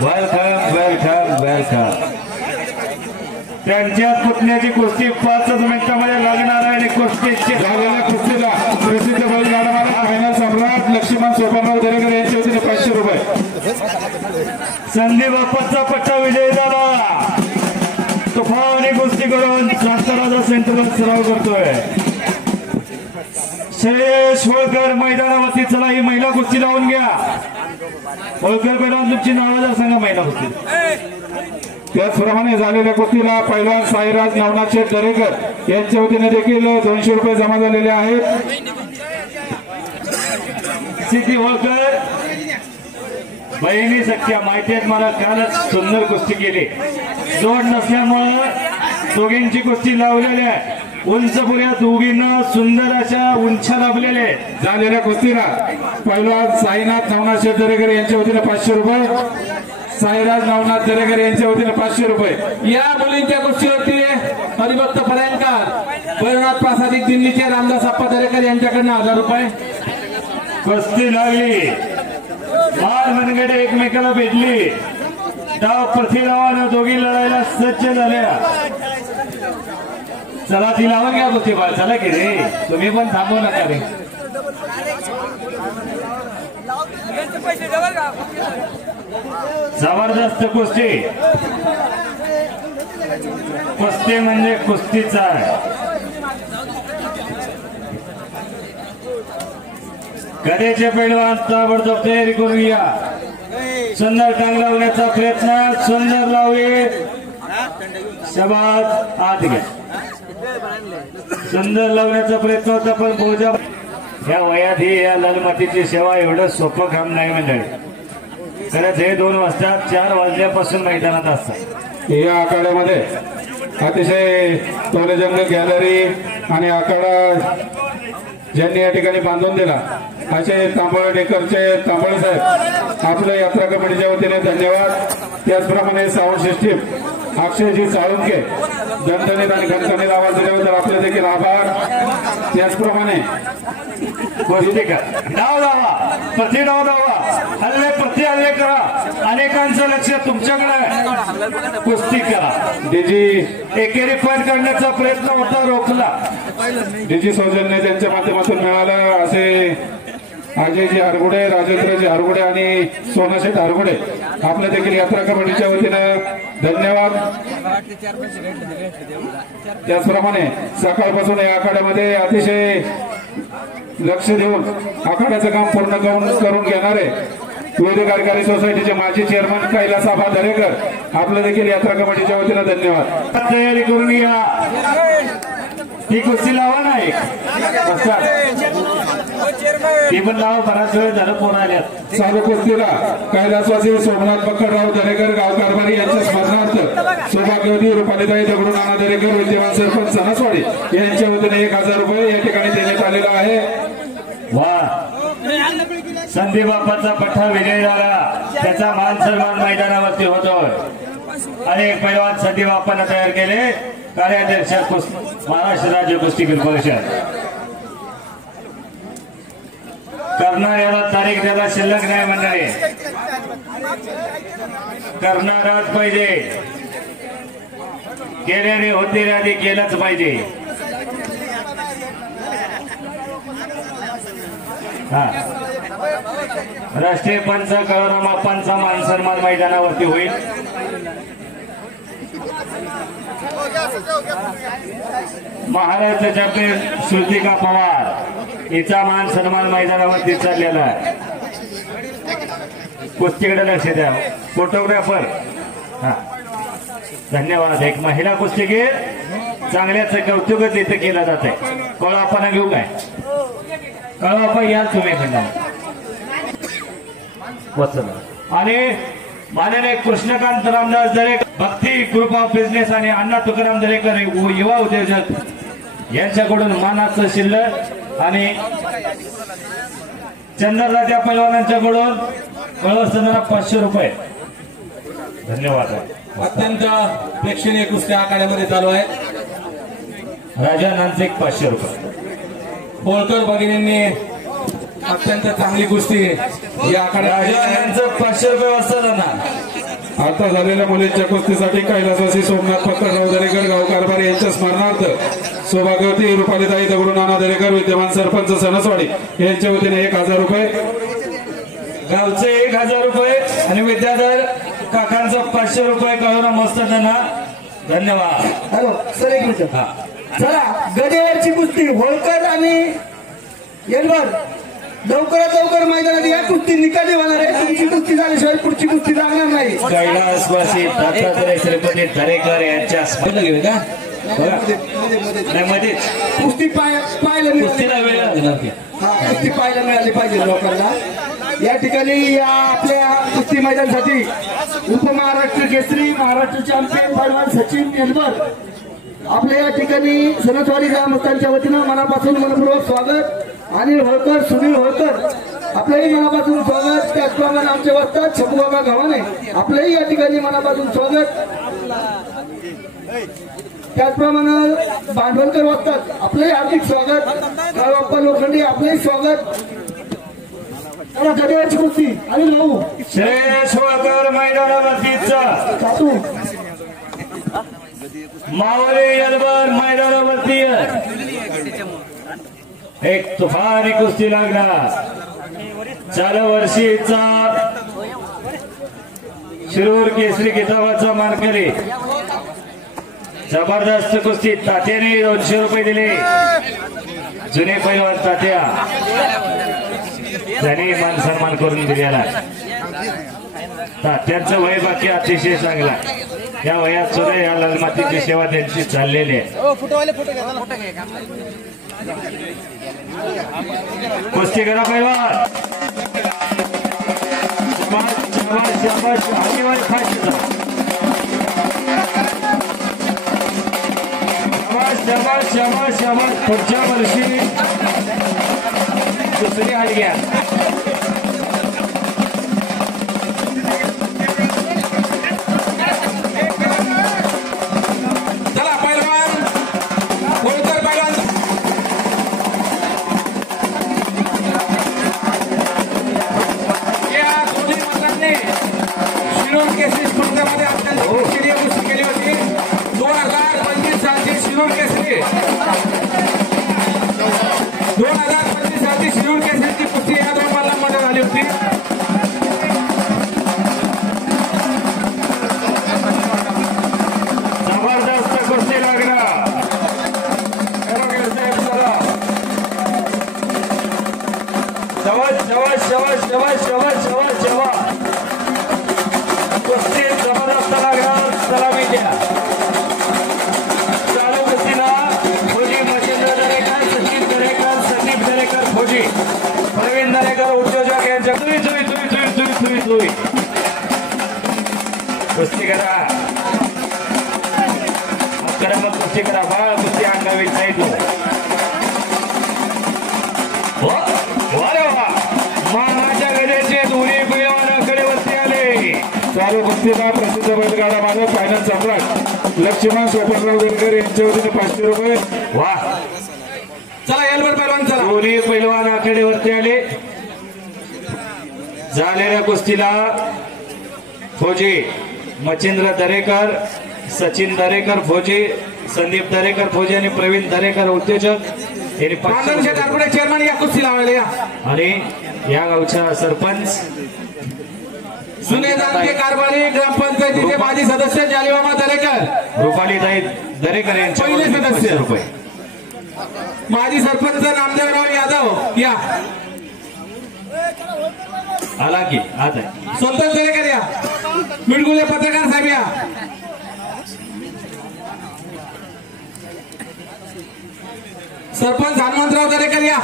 Welcome welcome welcome. त्यांच्या पुतण्याची कुस्ती 5 मिनिटांमध्ये लागणार आहे आणि कुस्तीची झालेल्या कुस्तीला प्रसिद्ध बैलगाडा फायनल सम्राट लक्ष्मण सोपानराव दरेकर यांच्या वतीने 500 रुपये। संदीप बाप्पाचा पट्टा विजयी झाला। तुफानी कुस्ती करून सातारा सेंटरला सराव करतोय श्रेयस होळकर मैदानावरती। चला, ही महिला कुस्ती लावून घ्या। होळकर पैलवान तुमची नाव जर सांगा महिला कुस्ती। त्याचप्रमाणे झालेल्या कुस्तीला पैलवान साईराज नवनाथ शेठ दरेकर यांच्या वतीने देखील 200 रुपये जमा झालेले आहेत। सिद्धी होळकर बहिणी सख्या माहिती आहेत मला, कालच सुंदर कुस्ती केली। जोड नसल्यामुळे दोघींची कुस्ती लावलेली आहे। उंचपुऱ्या दोघींना सुंदर अशा उंच्या लाभलेल्या आहेत। झालेल्या कुस्तीला पैलवान साईनाथ नवनाथ शेठ दरेकर यांच्या वतीने 500 रुपये, साईराज नवनाथ दरेकर यांच्या वतीने 500 रुपये। या मुलींच्या कुस्तीवरती हरिभक्त पर्यंतकार भैरवनाथ प्रासादिक दिल्लीचे रामदास आप्पा दरेकर यांच्याकडनं 1000 रुपये। कुस्ती लागली, मार मनगडे एकमेकाला भेटली, डाव प्रतिडावानं दोघी लढायला सज्ज झाल्या। चला, ती लावून घ्या कुस्ती बाळ, चला की रे, तुम्ही पण थांबवू नका रे। जबरदस्त कुस्ती, कुस्ती म्हणजे कुस्तीचा आहे। गदेचे पैलवान ताबडतोब तयारी करूया। सुंदर टांग लावण्याचा प्रयत्न, सुंदर लावली, शबाद आत घ्या। सुंदर लावण्याचा प्रयत्न होता पण बोजा या वयात ही या लाल मातीची सेवा एवढं सोपं काम नाही मंडळी। खरंच हे 2 वाजता 4 वाजल्यापासून मैदानात असतात। या आखाड्यामध्ये अतिशय टोलेजंग गॅलरी आणि आखाडा ज्यांनी या ठिकाणी बांधून दिला असे तांबळेकरचे तांबळे साहेब आपल्या यात्रा कमिटीच्या वतीने धन्यवाद। त्याचप्रमाणे साऊंड सिस्टीम अक्षयजी साळुंके दणदणीत आणि घणघणीत आवाज दिल्याबद्दल आपले देखील आभार। त्याचप्रमाणे डाव लावा, प्रति डाव लावा, हल्ले प्रति हल्ले करा, अनेकांचं लक्ष तुमच्याकडे, कुस्ती करा। डीजी एकेरी पॉईंट काढण्याचा प्रयत्न होता, रोखला। डीजी सौजन्य त्यांच्या माध्यमातून मिळालं असे अजयजी हरगुडे, राजेंद्रजी हरगुडे आणि सोनाशेठ हरगुडे आपल्या देखील यात्रा कमिटीच्या वतीनं धन्यवाद। त्याचप्रमाणे सकाळपासून या आखाड्यामध्ये अतिशय लक्ष देऊन आखाड्याचं काम पूर्ण करून घेणारे विविध कार्यकारी सोसायटीचे माजी चेअरमन कैलासाबा दरेकर आपलं देखील यात्रा कमिटीच्या वतीनं धन्यवाद. तयारी करून या. ती कुस्ती लावा ना एक ती पण लावा. बराच वेळ झालं फोन आल्यात. चालू कुस्तीला कैलासवासी सोमनाथ बक्करराव दरेकर गाव कारभारी यांच्या स्मरणार्थ सौभाग्यवती रुपालीताई दगडू नाना दरेकर विद्यमान सरपंच सणसवाडी यांच्या वतीने 1000 रुपये या ठिकाणी देण्यात आलेला आहे. वा संदीप बाप्पाचा पठ्ठा विजय झाला. त्याचा मान सन्मान मैदानावरती होतोय. अनेक पैलवान संदीप बाप्पांना तयार केले. कार्याध्यक्ष महाराष्ट्र राज्य कुस्तीगीर परिषद. करणाऱ्याला तारीख द्यायला शिल्लक नाही मंडळी. करणाराच पाहिजे. केल्याने होते आधी केलंच पाहिजे. हा राष्ट्रीय पंच करोनामापांचा मान सन्मान मैदानावरती होईल. महाराष्ट्र चॅम्पियन श्रुतिका पवार हिचा मान सन्मान मैदानावरती चाललेला आहे. कुस्तीकडे लक्ष द्या. फोटोग्राफर हा धन्यवाद. एक महिला कुस्तीगीर चांगल्याच कौतुकच इथं केलं जात आहे. कळवापणा घेऊ काय कळवापा या तुम्ही आणि माननीय कृष्णकांत रामदास दरेकर भक्ती ग्रुप ऑफ बिझनेस आणि अण्णा तुकाराम दरेकर युवा उद्योजक यांच्याकडून मानाचं शिल्लक आणि चंद्रराजा पैलवानांच्याकडून कळवसंदना 500 रुपये. धन्यवाद. अत्यंत प्रेक्षणीय कुस्त्या आखाड्यामध्ये चालू आहे. राजा नांचे 500 रुपये. होळकर भगिनींनी अत्यंत चांगली कुस्ती या आखाड्यात. राजा नांचं 500 रुपये वाजता जाणार. आता झालेल्या मुलींच्या कुस्तीसाठी कैलासवासी सोमनाथ बक्करराव दरेकर गाव कारभारी यांच्या स्मरणार्थ सौभाग्यवती रुपालीताई दगडू नाना दरेकर विद्यमान सरपंच सणसवाडी यांच्या वतीने 1000 रुपये. गावचे 1000 रुपये आणि विद्याधर काकांचं 500 रुपये कळवणं मस्त त्यांना. धन्यवाद. हॅलो सर एक मिनिट. हा चला गदेवरची कुस्ती होळकर आणि येलवर लवकरात लवकर मैदानात या. कुस्ती निकाली होणार आहे. तुमची कुस्ती झाल्याशिवाय पुढची कुस्ती लागणार नाही. कैलासवासी दत्तात्रय श्रीपती दरेकर यांच्या स्मरण का मध्ये कुस्ती पाहायला कुस्तीला वेळ लागणार की कुस्ती पाहायला मिळाली पाहिजे लोकांना. या ठिकाणी या आपल्या कुस्ती मैदानासाठी उपमहाराष्ट्र केसरी महाराष्ट्र चॅम्पियन पैलवान सचिन येलवर आपल्या या ठिकाणी सणसवाडी ग्रामस्थांच्या वतीनं मनापासून मनपूर्वक स्वागत. अनिल होळकर सुनील होळकर आपल्याही मनापासून स्वागत. त्याचप्रमाणे आमचे वस्तात शंभूबाबा गव्हाणे आपल्याही या ठिकाणी मनापासून स्वागत. त्याचप्रमाणे भांडवलकर वस्तात आपलंही हार्दिक स्वागत. काळबाप्पा लोखंडे आपलंही स्वागत. गदेवरची कुस्ती आणि लावू श्रेयस होळकर मैदानावरतीचा चातू मावळे येलवर मैदानावरती एक तुफानी कुस्ती लागणार. चालू वर्षीचा शिरूर केसरी किताबाचा मानकरी जबरदस्त कुस्ती. तात्याने 200 रुपये दिले. जुने पैलवान तात्या त्यांनी मान सन्मान करून दिलेला. तात्यांचं वय बाकी अतिशय चांगला. या वयात सुद्धा या लालमातीची सेवा त्यांची चाललेली आहे. कुस्ती करा पैलवान. शाबास पुढच्या वर्षी दुसरी हात घ्या. चला पैलवान होळकर पैलवान या दोन्ही मंडळांनी शिरूर केसरी स्पर्धेमध्ये अत्यंत प्रेक्षणीय कुस्ती केली होती. 2025 सालची शिरूर केसरी 2025 सालची शिरूर केसरीची कुस्ती या दोन मंडळांमध्ये झाली होती. जबरदस्त कुस्ती लागणार. शाबास कुस्ती करा आक्रमक कुस्ती करा बाळ कुस्ती अंगावी साईड मानाच्या गजेचे दोन्ही पैलवान कडेवरती आले चालू कुस्तीला प्रसिद्ध बैलगाडा मालक फायनल सम्राट लक्ष्मण सोपनराव दरकर यांच्या वतीने 500 रुपये वा चला एलवर पैलवान चला दोन्ही पैलवान आखेडीवरती आले झालेल्या कुस्तीला फौजी मच्छिंद्र दरेकर सचिन दरेकर फौजी संदीप दरेकर फौजी आणि प्रवीण दरेकर उद्योजक यांनी 500 रुपये चेअरमन या कुस्ती लावले या आणि या गावच्या सरपंच सुनेदांते कारभारी ग्रामपंचायतीचे माजी सदस्य जालिमामा दरेकर रुपालीताई दरेकर यांचे पहिले सदस्य. 500 रुपये माजी सरपंच नामदेवराव यादव या आला की आता आहे. संतोष दरेकर या मिडगुले पत्रकार साहेब या सरपंच हनुमंतराव दरेकर या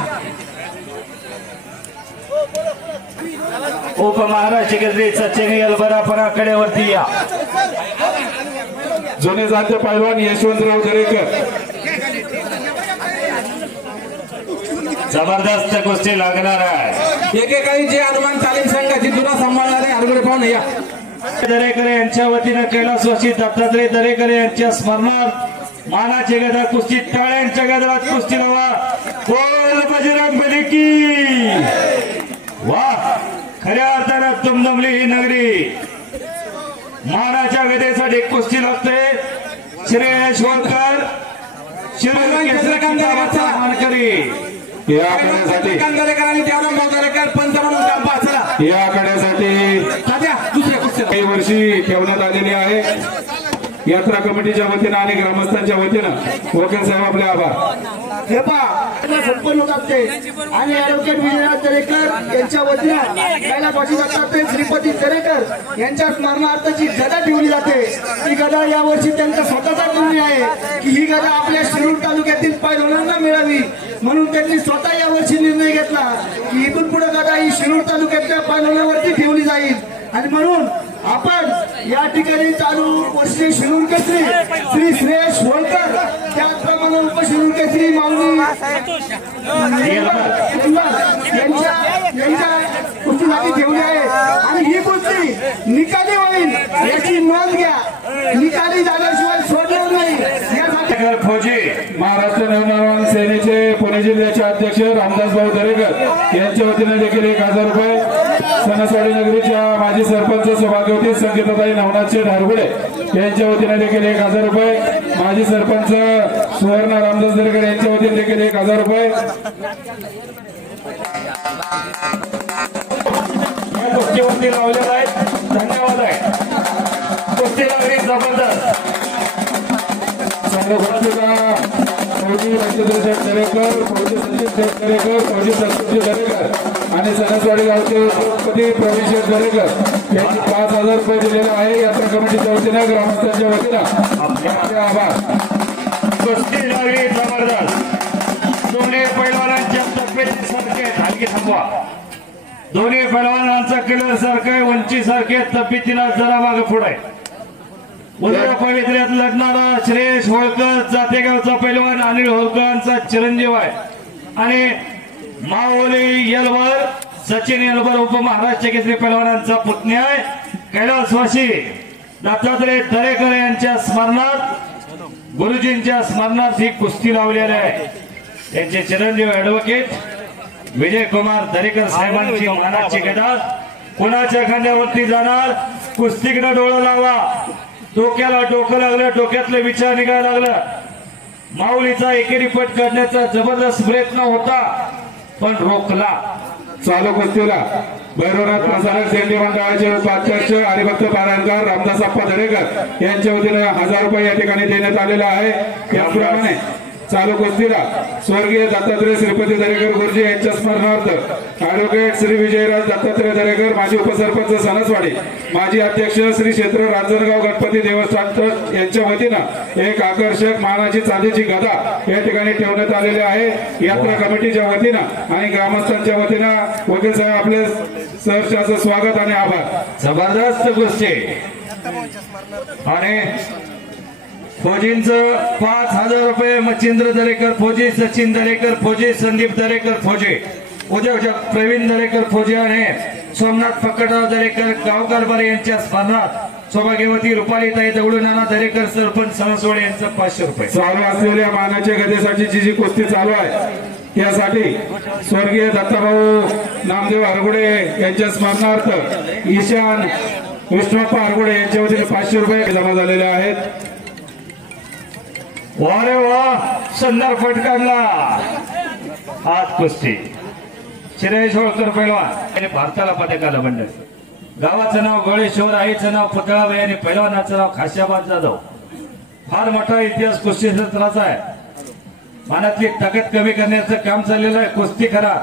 उपमहाराष्ट्र केसरी सचिन यलबर आपण आकड्यावरती या जुने जाते पैलवान यशवंतराव दरेकर जबरदस्त कुस्ती लागणार आहे एकेकाळी जे हनुमान तालीम संघाची जुना सांभाळणारे हरगुडे पाहून या दरेकर यांच्या वतीनं कैलासवासी दत्तात्रय दरेकर यांच्या स्मरणार्थ मानाची गदा कुस्ती टाळ्यांच्या गदात कुस्ती लावा बोल बजरंग बली की वा खऱ्या अर्थानं तुमदमली ही नगरी मानाच्या गदेसाठी कुस्ती लागते श्रेयश होळकर मानकरी या आकड्यासाठी दरेकर आणि त्यानंतर दरेकर पंच म्हणून काम पाहला या आकड्यासाठी दुसऱ्या कुस्ती काही वर्षी ठेवण्यात आलेली आहे यात्रा कमिटीच्या वतीनं आणि ग्रामस्थांच्या वतीनं वकील साहेब आपले आभार. हे पहा संपन्न होत असते आणि ऍडव्होकेट विजयराज दरेकर यांच्या वतीनं कैलासवासी दत्तात्रय श्रीपती दरेकर यांच्या स्मरणार्थाची गदा ठेवली जाते. ही गदा यावर्षी त्यांचा स्वतःचा निर्णय आहे की ही गदा आपल्या शिरूर तालुक्यातील पैलवानांना मिळावी म्हणून त्यांनी स्वतः यावर्षी निर्णय घेतला की इथून पुढे गदा ही शिरूर तालुक्यातल्या पैलवानावरती ठेवली जाईल आणि म्हणून आपण या ठिकाणी चालू वर्षी शिरूर केसरी श्री श्रेयश होळकर त्याचप्रमाणे उपशिरूर केसरी माऊली यांच्या कुस्तीसाठी ठेवली आहे आणि ही कुस्ती निकाली होईल याची नोंद घ्या. निकाली झाल्याशिवाय सोडणार नाही यासाठी फौजी महाराष्ट्र नवनिर्माण सेनेचे पुणे जिल्ह्याचे अध्यक्ष रामदास भाऊ दरेकर यांच्या वतीने देखील 1000 रुपये सणसवाडी नगरीच्या माजी सरपंच सौभाग्यवती संगीताताई नवनाथ शेठ हरगुडे यांच्या वतीने देखील 1000 रुपये माजी सरपंच सुवर्ण रामदास दरेकर यांच्या वतीने देखील 1000 रुपये या कुस्तीवरती लावलेला आहे. धन्यवाद आहे. कुस्ती लागली जबरदस्त संघटनेचा फौजी राजेंद्र शेठ दरेकर फौजी संजीव शेठ दरेकर फौजी संतोषजी दरेकर आणि सणसवाडी गावचे उपपती प्रवीण शेठ दरेकर यांनी 5000 रुपये दिलेले आहे. यात्रा कमिटीच्या वतीनं ग्रामस्थांच्या वतीनं आपले आभार. कुस्ती लागली जबरदस्त दोन्ही पैलवानांच्या तब्येतीसारखे हलकी थांबवा दोन्ही पैलवानांचा कलर सारखा आहे उंचीसारखे तब्येतीला जरा मागे पुढे उद्या पवित्र्यात लढणारा श्रेयश होळकर जातेगावचा पैलवान अनिल होळकरांचा चिरंजीव आहे आणि माओली यलवर सचिन यलवर उपमहाराष्ट्र केसरी पैलवानांचा पुतण्या आहे. कैलासवासी दत्तात्रय दरेकर यांच्या स्मरणार्थ गुरुजींच्या स्मरणार्थ ही कुस्ती लावलेली आहे. त्यांचे चिरंजीव ऍडव्होकेट विजय कुमार दरेकर साहेबांची मानाची गदा कोणाच्या खांद्यावरती जाणार कुस्तीकडे डोळं लावा. डोक्याला डोकं लागलं डोक्यातलं विचार निघायला लागलं. माऊलीचा एकेरी पट काढण्याचा जबरदस्त प्रयत्न होता पण रोखला. चालू कुस्तीला भैरवनाथ प्रसारक दिंडी मंडळाचे उपाध्यक्ष हरिभक्त पारायणकर रामदास अप्पा दरेकर यांच्या वतीने 1000 रुपये या ठिकाणी देण्यात आलेला आहे. त्याचप्रमाणे चालू कुस्तीला स्वर्गीय दत्तात्रय श्रीपती दरेकर गुरुजी यांच्या स्मरणार्थ ऍडव्होकेट श्री विजयराज दत्तात्रय दरेकर माजी उपसरपंच सणसवाडी माजी अध्यक्ष श्री क्षेत्र रांजणगाव गणपती देवस्थान ट्रस्ट यांच्या वतीनं एक आकर्षक मानाची चांदीची गदा या ठिकाणी ठेवण्यात आलेली आहे. यात्रा कमिटीच्या वतीनं आणि ग्रामस्थांच्या वतीनं वकील साहेब आपले सहर्ष असं स्वागत आणि आभार. जबरदस्त कुस्ती आणि फौजींचं 5,000 रुपये मच्छिंद्र दरेकर फौजी, सचिन दरेकर फौजी, संदीप दरेकर फौजी, उद्योजक प्रवीण दरेकर फौजी आणि सोमनाथ पक्कडराव दरेकर गावकारभारी यांच्या स्मरणार्थ सौभाग्यवती रुपालीताई दगडू नाना दरेकर सरपंच सणसवाडे यांचं 500 रुपये. चालू असलेल्या मानाच्या गदेसाठीची जी कुस्ती चालू आहे त्यासाठी स्वर्गीय दत्ताभाऊ नामदेव हरगुडे यांच्या स्मरणार्थ ईशान विष्णुप्पा हरगुडे यांच्या वतीने 500 रुपये जमा झालेले आहेत. वा रे वा, सुंदर फटकांना आज कुस्ती शिराई होळकर पैलवान आणि भारताला पदकाला मंडळ. गावाचं नाव गोळेश्वर, आईचं नाव पुतळाबाई आणि पैलवानाचं नाव खाशाबाद जाधव. फार मोठा इतिहास कुस्ती क्षेत्राचा आहे. मनातली ताकद कमी करण्याचं काम चाललेलं आहे. कुस्ती करा.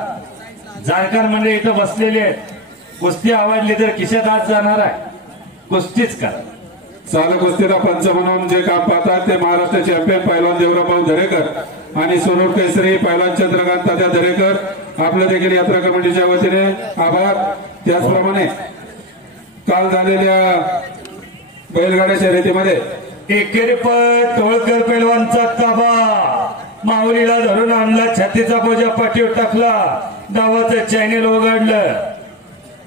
जाणकार म्हणजे इथं बसलेले आहेत. कुस्ती आवडली तर खिशात आज जाणार आहे. कुस्तीच करा. चालू कुस्तीला पंच म्हणून जे काम पाहतात ते महाराष्ट्र चॅम्पियन पैलवान देवराव दरेकर आणि सोनूर केसरी पैलवान चंद्रकांत तात्या दरेकर आपल्या देखील यात्रा कमिटीच्या वतीने आभार. त्याचप्रमाणे काल झालेल्या बैलगाड्या शर्यतीमध्ये एकेरीपट टोळकर पैलवानचा ताबा माऊलीला धरून आणला, छातीचा बोजा पाठीवर टाकला, डावाचं चॅनेल उघडलं.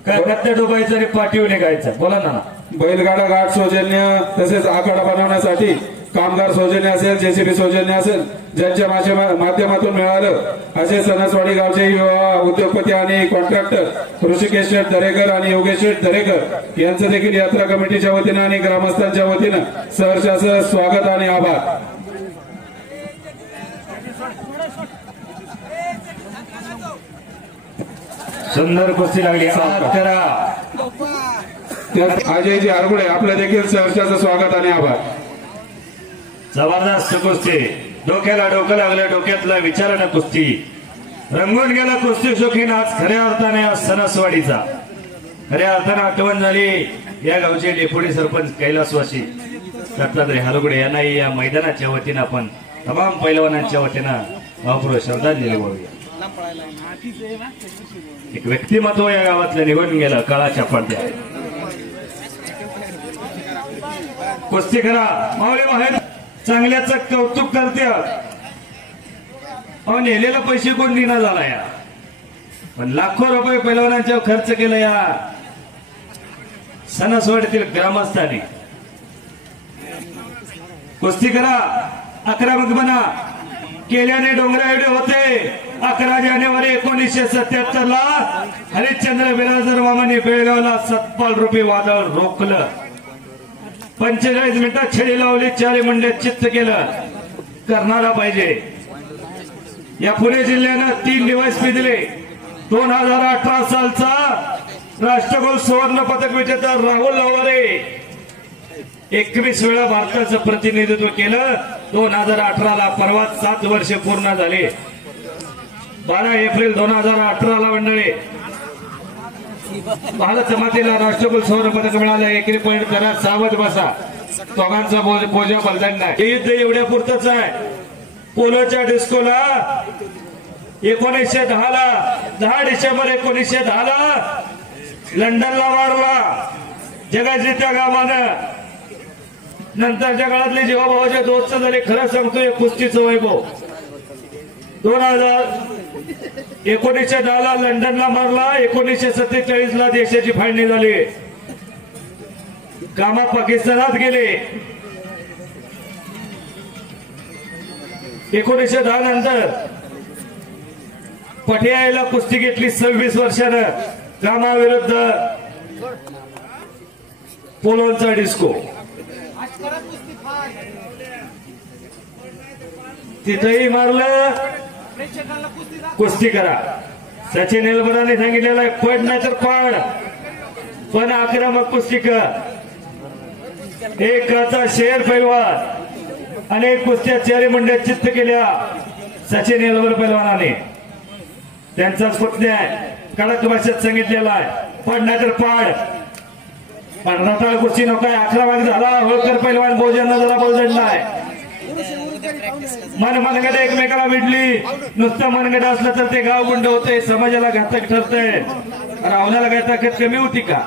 काय कत्ते डुबायचं आणि पाठीवर निघायचं. बोला ना. बैलगाडा घाट सौजन्य तसेच आखाडा बनवण्यासाठी कामगार सौजन्य असेल, जेसीबी सौजन्य असेल, ज्यांच्या माध्यमातून मिळालं असे सणसवाडी गावचे युवा उद्योगपती आणि कॉन्ट्रॅक्टर ऋषिकेश शेठ दरेकर आणि योगेश शेठ दरेकर यांचं देखील यात्रा कमिटीच्या वतीनं आणि ग्रामस्थांच्या वतीनं सहर्ष स्वागत आणि आभार. सुंदर कुस्ती लागली. करा अजयजी हरगुडे आपलं देखील सहर्षाचं स्वागत आणि आभार. जबरदस्त कुस्ती. डोक्याला डोकं लागलं, डोक्यातला विचारानं कुस्ती रंगून गेला. कुस्ती शौकीन आज खऱ्या अर्थाने आज सणसवाडीचा खऱ्या अर्थानं आठवण झाली. या गावचे डेपुटी सरपंच कैलासवासी दत्तात्रय हरगुडे यांनाही या मैदानाच्या वतीनं आपण तमाम पैलवानांच्या वतीनं भावपूर्वक श्रद्धांजली वाहूया. एक व्यक्तिमत्व या गावातलं निघून गेलं काळाच्या पडद्यात. कुस्ती करा. माऊली बाहेर चांगल्याचं कौतुक करते. नेलेला पैसे कोण दिना झाला या, पण लाखो रुपये पैलवानांच्या खर्च केला या सणसवाडीतील ग्रामस्थांनी. कुस्ती करा. आक्रमक बना. केल्याने डोंगरा एवढे होते. 11 जानेवारी 1977 ला हरिश्चंद्र बिराजदार मामाने बेळगावला सतपाल रुपये वादळ रोखलं. 45 मिनिटात छडी लावली. 4 मंडळात चित्त केलं. करणारा पाहिजे. या पुणे जिल्ह्यानं 3 डीवायएसपी दिले. 2018 सालचा राष्ट्रकुल सुवर्ण पदक विजेता राहुल लवारे 21 वेळा भारताचं प्रतिनिधित्व केलं. 2018 ला परवा 7 वर्ष पूर्ण झाले. 12 एप्रिल 2018 ला मंडळी भारत जमातीला राष्ट्रकुल सुवर्ण पदक मिळालं. एकेरी पॉईंट करा. सावध बसा. दोघांचा बोजा बलदांड नाही. हे युद्ध एवढ्या पुरतच आहे. पोलोच्या डिस्कोला 1910 ला 10 डिसेंबर 1910 ला लंडनला मारला जगाची त्या गावानं. नंतरच्या काळातले जीवाभावाचे दोस्त झाले. खरं सांगतोय कुस्तीचं वैभव. 1910 ला लंडनला मारला. 1947 ला देशाची फाळणी झाली. कामा पाकिस्तानात गेले. 1910 नंतर पटियाला कुस्ती घेतली 26 वर्षानं. कामाविरुद्ध पोलोनचा डिस्को. तिथंही मारलं. कुस्ती करा. सचिन एलबराने सांगितलेलं आहे पड नाही तर पाड, पण आक्रमक कुस्ती कर. एकाचा शेर पैलवान अनेक कुस्त्या 4 मंडळात चित्त केल्या सचिन एलबर पैलवानाने. त्यांचाच पुतण्या कडक भाषेत सांगितलेला आहे पड नाही तर पाड. पण रताळ कुस्ती नको. 11 भाग झाला. होळकर पैलवान भोजन जरा बोलजड नाही. मनगड एकमेकाला विडली. नुसतं मनगड असलं तर ते गाव गुंड होते. समाजाला घातक ठरतंय. रावणाला काय ताकद कमी होती का?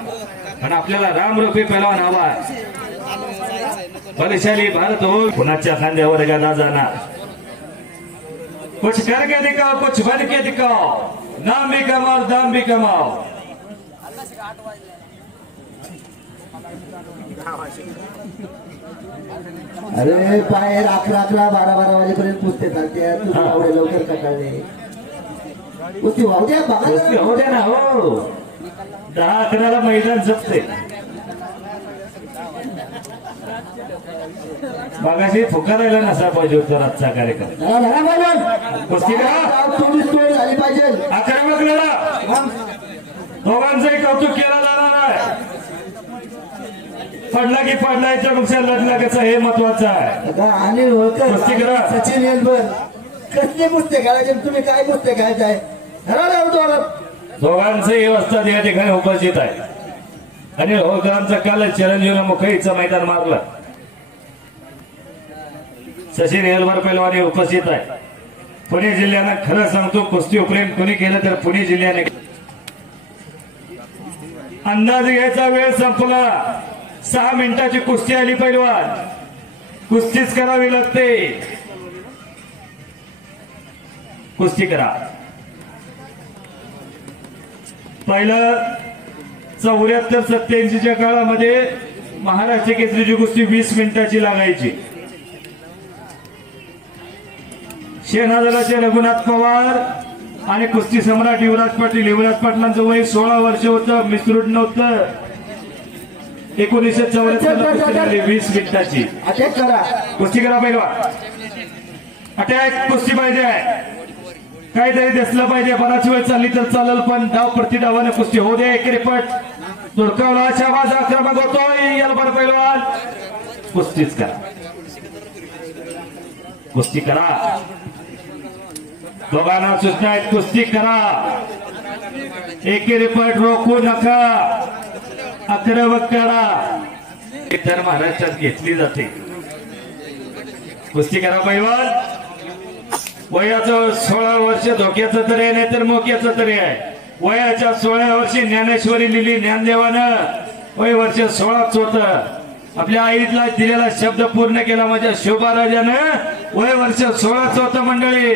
पण आपल्याला रामरूपी पैलवान हवा. बलशाली भारत हो कुणाच्या खांद्यावर गादा जाणार कुछ करके दिखाओ कुछ बन के दिखाओ नाम भी कमाओ दाम भी कमाओ अरे बाहेर 11-12 वाजेपर्यंत कुस्ते चालते तुला एवढे लवकर कटाळले कुस्ती वाहू द्या कुस्ती होऊ द्या ना हो 10-11 मैदान जपते मागाशी फुकारायला नसा पाहिजे होता आजचा कार्यक्रम कुस्ती करा झाली पाहिजे आक्रमक लढा दोघांचंही कौतुक केलं जाणार आहे पडला की पडला याच्यापेक्षा लढला कसं हे महत्वाचं आहे आणि होळकर कुस्ती करा. सचिन येलभर कसले कुस्ते खेळायचे तुम्ही काय कुस्ते खेळायचे दोघांचंही अवस्था या ठिकाणी उपस्थित आहे आणि होळकरांचा काल चिरंजीवला मुखईचं मैदान मारलं सचिन येलभर पैलवानी उपस्थित आहे पुणे जिल्ह्यानं खरं सांगतो कुस्ती प्रेम कोणी केलं तर पुणे जिल्ह्याने अंदाज घ्यायचा वेळ संपला 6 मिनिटाची कुस्ती आली पैलवान कुस्तीच करावी लागते कुस्ती करा पहिलं 74-87च्या काळामध्ये महाराष्ट्र केसरीची कुस्ती 20 मिनिटाची लागायची सेनादलाचे रघुनाथ पवार आणि कुस्ती सम्राट युवराज पाटलांचं वय 16 वर्ष होतं मिसरूट नव्हतं 1974 20 मिनिटाची अटॅक करा कुस्ती करा पैलवान अटॅक कुस्ती पाहिजे काहीतरी दिसलं पाहिजे बराच वेळ चालली तर चालेल पण डाव प्रति डावाने कुस्ती होऊ दे एकेरीपट धुडकावला शाबाज आक्रमक होतोय यालभर पैलवान कुस्तीच करा कुस्ती करा दोघांना सूचना आहेत कुस्ती करा एकेरीपट रोखू नका आक्रमक करा तर महाराष्ट्रात घेतली जाते कुस्ती करा पैलवान वयाचं 16 वर्ष धोक्याचं तरी आहे नाहीतर मोक्याचं तरी आहे वयाच्या 16 वर्षी ज्ञानेश्वरी लिहिली ज्ञानदेवानं वय वर्ष 16च होत आपल्या आईला दिलेला शब्द पूर्ण केला माझ्या शोभाराजानं वय वर्ष 16च होतं मंडळी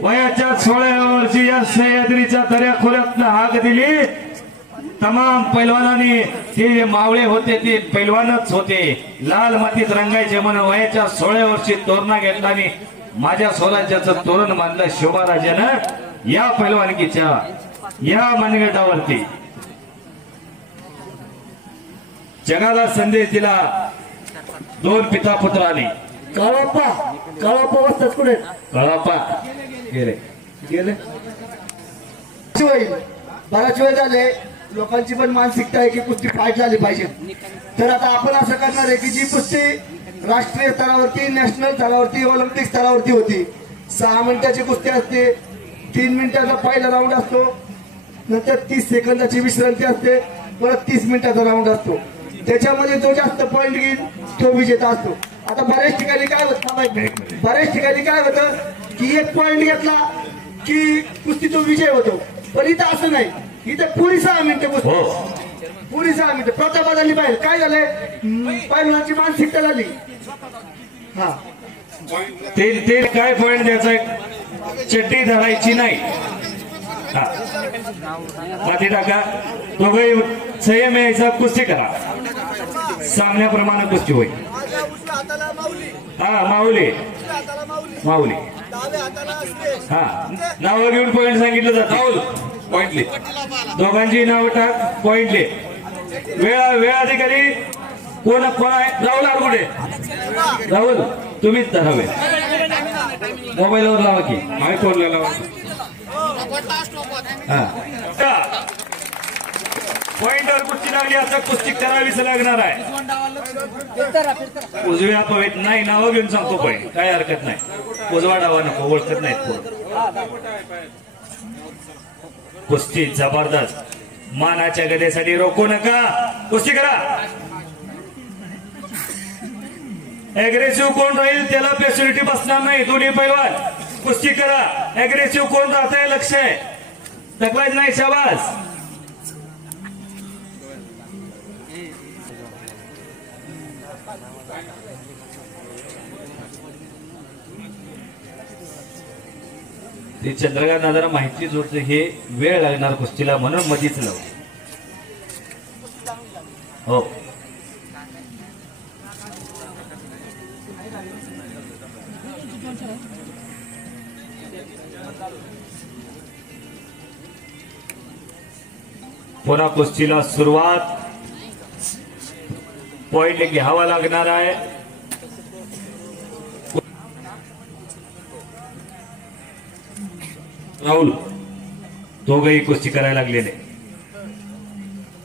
वयाच्या 16 वर्षी या सह्याद्रीच्या दऱ्याखोऱ्यातनं हाक दिली तमाम पैलवानांनी ते जे मावळे होते ते पैलवानच होते लाल मातीत रंगायचे म्हणून वयाच्या 16 वर्षी तोरणा घेतला आणि माझ्या स्वराज्याचं तोरण बांधलं शोभाराजानं या पैलवानकीच्या या मनगटावरती जगाला संदेश दिला 2 पिता पुत्रांनी काळाप्पा वाजतात कुठे कळापा गेले बराच वेळ झाले लोकांची पण मानसिकता आहे की कुस्ती फाईट झाली पाहिजे तर आता आपण असं करणार आहे की जी कुस्ती राष्ट्रीय स्तरावरती नॅशनल स्तरावरती ऑलिम्पिक स्तरावरती होती 6 मिनिटाची कुस्ती असते 3 मिनिटाचा पहिला राऊंड असतो नंतर 30 सेकंदाची विश्रांती असते परत 30 मिनिटाचा राऊंड असतो त्याच्यामध्ये जो जास्त पॉईंट घेईल तो विजेता असतो आता बऱ्याच ठिकाणी काय होतं की 1 पॉईंट घेतला की कुस्ती तो विजय होतो पण इथं असं नाही इथं पुरी 6 मिनिटं कुस्ती पुरी 6 मिनिटं प्रतापादांनी बाहेर काय झालंय पहिल्याची मानसिकता झाली हा ते काय पॉइंट द्यायचा चड्डी धरायची नाही माती टाका दोघे संयम यायचा कुस्ती करा सामन्याप्रमाणे कुस्ती होईल हा माऊली हा नाव घेऊन पॉइंट सांगितलं जातं पॉइंटले दोघांची नाव टाक पॉइंटले वेळ अधिकारी कोण आहे राहुल आरगुडे राहुल तुम्हीच धरावे मोबाईलवर लावा की आयफोनला लावा हा पॉइंटवर कुस्ती लागली आता कुस्ती करावीच लागणार आहे उजव्या पवेत नाही नावं घेऊन सांगतो पॉइंट काय हरकत नाही उजवा डावा नको ओळखत नाहीत कुस्ती जबरदस्त मानाच्या गदेसाठी रोखू नका कुस्ती करा अग्रेसिव्ह कोण राहील त्याला फॅसिलिटी बसणार नाही दोन्ही पैलवान कुस्ती करा अग्रेसिव्ह कोण राहतंय लक्ष आहे थकवायच नाही शाबास ते चंद्रकांत दादाला माहितीच होतं हे वेळ लागणार कुस्तीला म्हणून मधीच लाव. हो पुन्हा कुस्तीला सुरुवात. पॉइंट घ्यावा लागणार आहे. राहुल दोघही कुस्ती करायला लागलेले.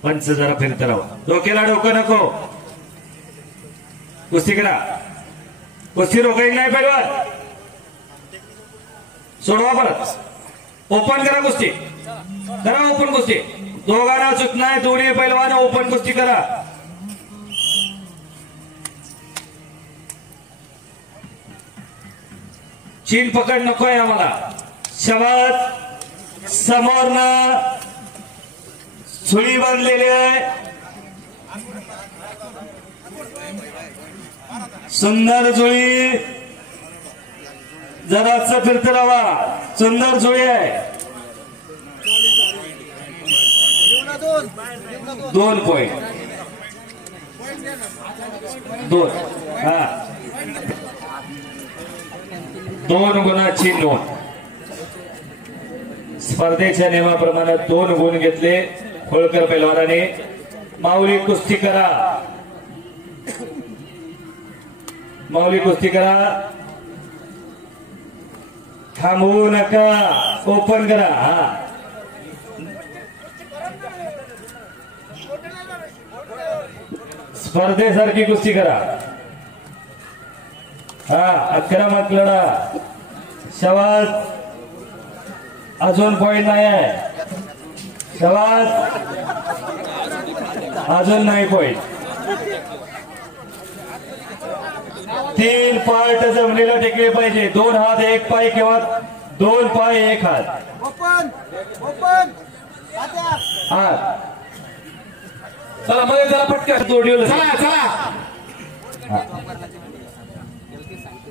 पंच जरा फिरत राहा. डोक्याला डोकं नको. कुस्ती करा. कुस्ती रोखायची नाही पहिलवान. सोडवा परत. ओपन करा कुस्ती. करा ओपन कुस्ती. दोघांना चूक नाही. दोन्ही पहिलवान ओपन कुस्ती करा. चीन पकड नकोय आम्हाला. शब्द समोर ना सुळी बांधलेली आहे. सुंदर जुळी. जराच फिरत राहा. सुंदर जुळी आहे. 2 पॉइंट. 2 हा 2 गुणाची नोंद. स्पर्धेच्या नियमाप्रमाणे 2 गुण घेतले होळकर पैलवानाने. माऊली कुस्ती करा. माऊली कुस्ती करा. थांबवू नका. ओपन करा. हा स्पर्धेसारखी कुस्ती करा. हा आक्रमक लढा. शवाज अजून पॉइंट नाही आहे. शवाज अजून नाही पॉइंट. 3 पार्ट जमलेला टेकले पाहिजे. 2 हात 1 पाय किंवा 2 पाय 1 हात. हात चला मध्ये जरा पटकन जोडीवर. चला चला.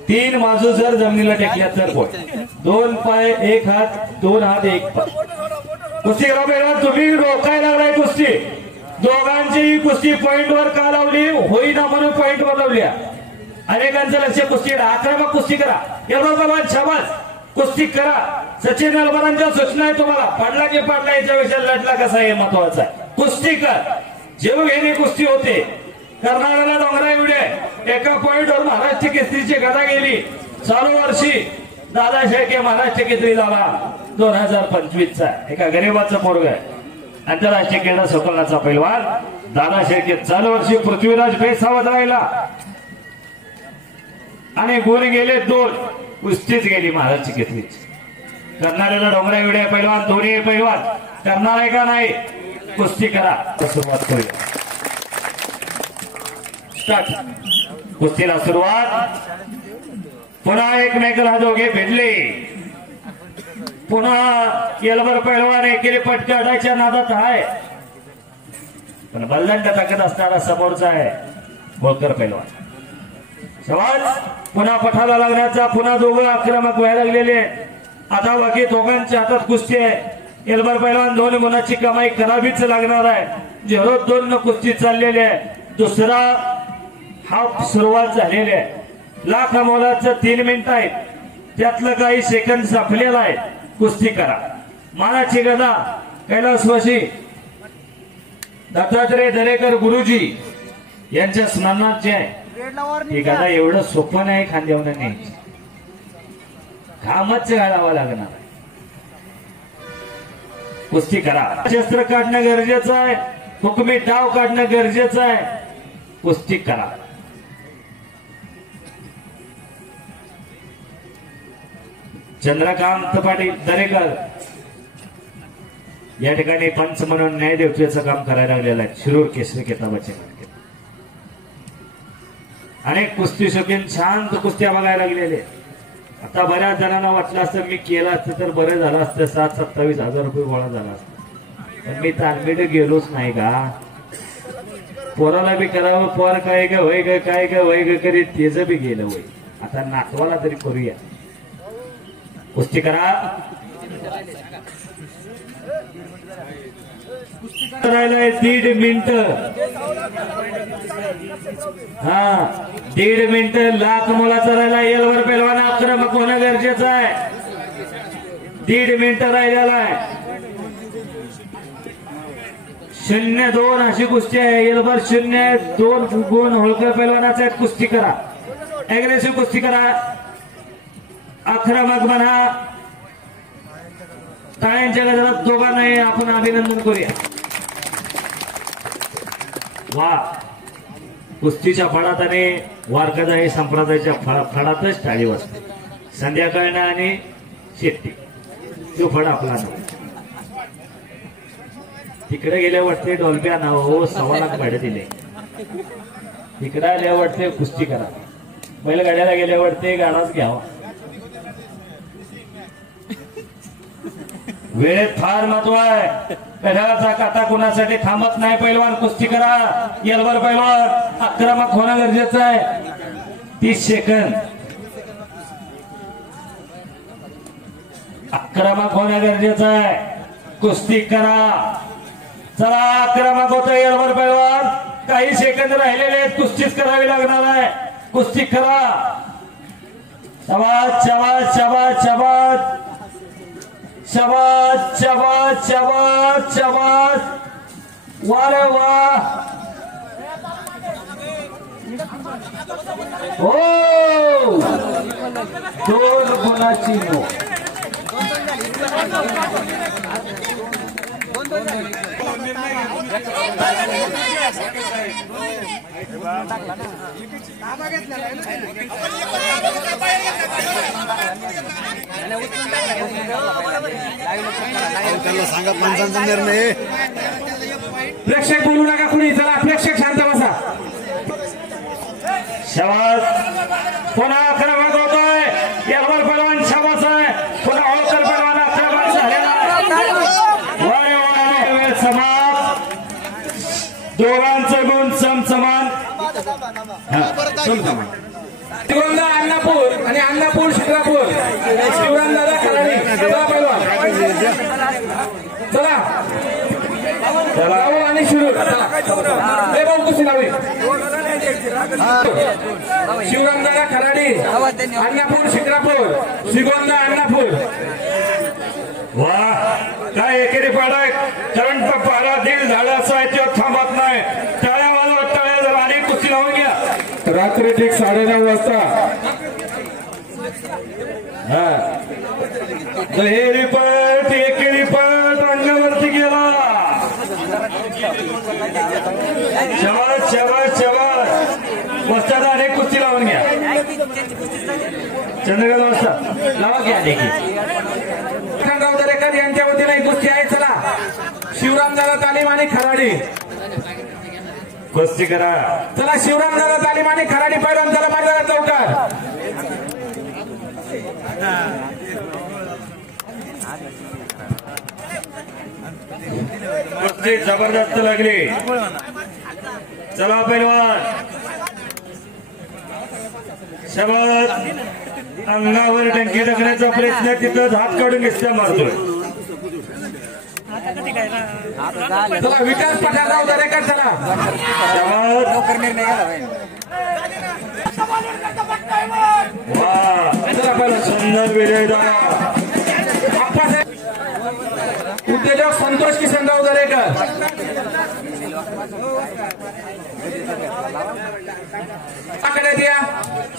3 बाजू जर जमिनीला टेकल्या तर पॉइंट. 2 पाय 1 हात. 2 हात 1 पाय. कुस्ती करा पहिला. तुम्ही रोखायला लागलाय कुस्ती. दोघांची कुस्ती पॉइंटवर का लावली होईना म्हणून पॉइंटवर लावल्या. अनेकांचं लक्ष कुस्ती. आक्रमक कुस्ती करा. एवढं शाबास. कुस्ती करा. सचिन अलबरांच्या सूचना आहे तुम्हाला. पडला की पडला याच्यापेक्षा लढला कसा हे महत्वाचं आहे. कुस्ती कर. जेव घेणे कुस्ती होते. कर्नाळ्याला डोंगरा एवढे एका पॉइंटवर महाराष्ट्र केसरीची गदा गेली. चालू वर्षी दादा शेळके महाराष्ट्र केसरी झाला 2025 चा. एका गरीबाचा पोरग आहे. आंतरराष्ट्रीय क्रीडा संकुलाचा पैलवान दादा शेळके. चालू वर्षी पृथ्वीराज बेसावत राहिला आणि गुण गेले 2. कुस्तीच गेली महाराष्ट्र केसरीची. कर्नाळ्याला डोंगरा एवढे पैलवान. दोन्ही पैलवान करणार आहे का नाही. कुस्ती करा. सुरुवात करूया. स्टार्ट. कुस्तीला सुरुवात. पुन्हा एकमेकाला दोघे भिडले. पुन्हा येलबर पैलवान एकेरी पटके अडायच्या नादात आहे. पण बलदंड ताकद असणारा समोरचा आहे होळकर पैलवान. समाज पुन्हा पठाला लागण्याचा. पुन्हा दोघं आक्रमक व्हायला लागलेले. आता बाकी दोघांच्या हातात कुस्ती आहे. येलबर पैलवान 2 गुणाची कमाई करावीच लागणार आहे. 0-2 न कुस्ती चाललेली आहे. दुसरा हाफ सुरुवात झालेली आहे. लाख मोलाचं 3 मिनिटं आहेत. त्यातलं काही सेकंद संपलेला आहे. कुस्ती करा. मानाची गदा कैलासवासी दत्तात्रय दरेकर गुरुजी यांच्या स्मरणार्थ आहे. ही गदा एवढं सोपं नाही खांद्यावर न्यायची. घामच घालावा लागणार. कुस्ती करा. शस्त्र काढणं गरजेचं आहे. हुकमी डाव काढणं गरजेचं आहे. कुस्ती करा. चंद्रकांत पाटील दरेकर या ठिकाणी पंच म्हणून न्यायदेवतेचं काम करायला लागलेलं आहे. शिरूर केसरी किताबाचे मालक. अनेक कुस्ती शौकीन शांत कुस्त्या बघायला लागलेले. आता बऱ्याच जणांना वाटलं असतं मी केलं असतं तर बरं झालं असतं. 7-27 हजार रुपये गोळा झाला असता. पण मी तालमीड गेलोच नाही का. पोराला बी करावं, पोर काय ग वय ग काय ग वय ग करीत तेच बी गेलं वय. आता नातवाला तरी करूया. कुस्ती करा. राहिलाय 1.5 मिनिट. हा 1.5 मिनिट लाख मोलाचा राहिला. येलवर पेलवान आक्रमक होणं गरजेचं आहे. 1.5 मिनिट राहिलेला आहे. 0-2 अशी कुस्ती आहे. येलवर 0-2 गुण होळकर पैलवानाचा. कुस्ती करा. अग्रेसिव्ह कुस्ती करा. आक्रमक बना. टाळ्यांच्या गजरात दोघांनाही आपण अभिनंदन करूया. वा कुस्तीच्या फळात आणि वारकरी संप्रदायाच्या फळातच टाळी वाजते. संध्याकाळना आणि शेट्टी तो फळ आपला नाव. तिकडे गेल्या वाटते डॉल्ब्या नाव हो 1.25 लाख भाडे दिले. तिकडे आल्या वाटते कुस्ती करा. बैलगाड्याला गेल्या वाटते गाडाच घ्यावा. वेळेत फार महत्व आहे. पेढ्याचा काटा कुणासाठी थांबत नाही. पैलवान कुस्ती करा. येलवर पैलवान आक्रमक होणं गरजेचं आहे. 30 सेकंद आक्रमक होणं गरजेचं आहे. कुस्ती करा. चला आक्रमक होतं येलवर पैलवान. काही सेकंद राहिलेले आहेत. कुस्तीच करावी लागणार आहे. कुस्ती करा. शाबास शाबास शाबास शाबास शाबास शाबास शाबास शाबास. वा रे वा. हो 2 गुणाची नो. सांगा पंचांचा निर्णय. प्रेक्षक बोलू नका कुणी. चला प्रेक्षक शांत बसा. शाबास. पुन्हा आक्रमक होतोय येलवर पैलवान. शाबास आहे. पुन्हा होळकर पैलवान आक्रमक झालेला. वेळ समाप्त. दोघांचे गुण समसमान. श्रीगोंदा अन्नापूर आणि अन्नापूर शिक्रापूर. शिवरामदादा खराडी. चला पैलवान चला. राहुल आणि शिरूर. हे भाऊ कुस्ती लावली. शिवरामदादा खराडी अन्नापूर शिक्रापूर. श्रीगोंदा अन्नापूर. वा काय एकेरी पाडा. करंट पाडा दिल झाला असं आहे. तो थांबत नाही. टाळ्या वाजवत टाळ्या जरा आणि कुस्ती लावून घ्या. रात्री ठीक 9:30 वाजता दुहेरी पट एकेरी पट रंगावरती गेला. शाबास शाबास शाबास. वस्ताद अनेक कुस्ती लावून घ्या. चंद्रकांत वस्ताद लावा घ्या. देखील खंडराव दरेकर यांच्या वतीने एक कुस्ती आहे. चला शिवरामदादा तालीम आणि खराडी. कुस्ती करा. चला शिवरामदादा तालीम आणि खराडी पैलवान. चला माझ्या लवकर. कुस्ती जबरदस्त लागली. चला पैलवान. शाबास. अंगावर टंकी टाकण्याचा प्रयत्न. तिथं हात काढून निस्त्या मारतोय. चला विकास पठाणराव दरेकर. चला शाबास. वा चला पैलवान. सुंदर विजय झाला. उद्योजक संतोष किसनराव दरेकर.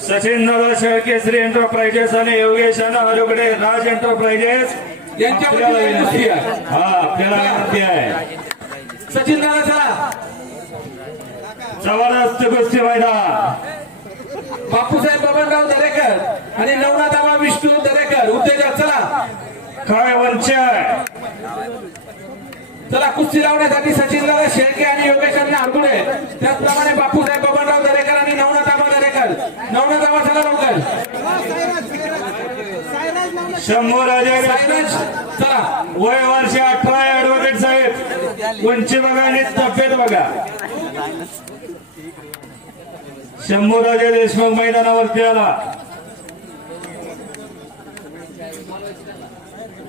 सचिन दादा शेळकेसरी एंटरप्राइजेस आणि योगेश हरुगडे राज एंटरप्राइजेस यांच्या वतीने कुस्ती आहे. हा आपल्याला विनंती आहे. सचिन दादा चला. जबरदस्त कुस्ती मैदान. बापूसाहेब बबनराव दरेकर आणि नवनाथाबा विष्णू दरेकर उद्योजक. चला काय वंच चला कुस्ती लावण्यासाठी सचिन दादा शेळके आणि योगेश हरुगडे. त्याचप्रमाणे बापूसाहेब बबनराव दरेकर आणि नवनाथाबा दरेकर. नवनाथाबा चला लवकर. शंभर हजार. चला वय वर्ष 18. ऍडव्होकेट साहेब उंची बघा आणि तब्येत बघा. शंभूराजे देशमुख मैदानावरती आला.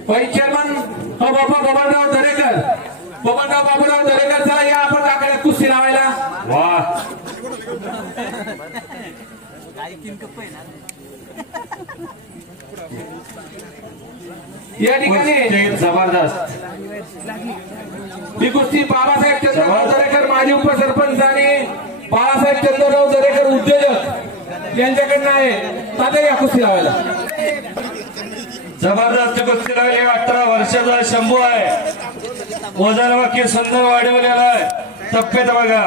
व्हाईस चेअरमन बाबा बबनराव दरेकर, बबनराव बाबूराव दरेकर, चला या आपण आकड्यात कुस्ती लावायला. वा या ठिकाणी जबरदस्त ही कुस्ती बाबासाहेब चंद्रराव दरेकर माजी उपसरपंच आणि बाळासाहेब चंद्रराव दरेकर उद्योजक यांच्याकडनं आहे. आता या कुस्ती लावायला. जबरदस्त कुस्ती लागली. 18 वर्षाचा शंभू आहे. वजन वाक्य सुंदर वाढवलेला आहे. तप्पेत बघा.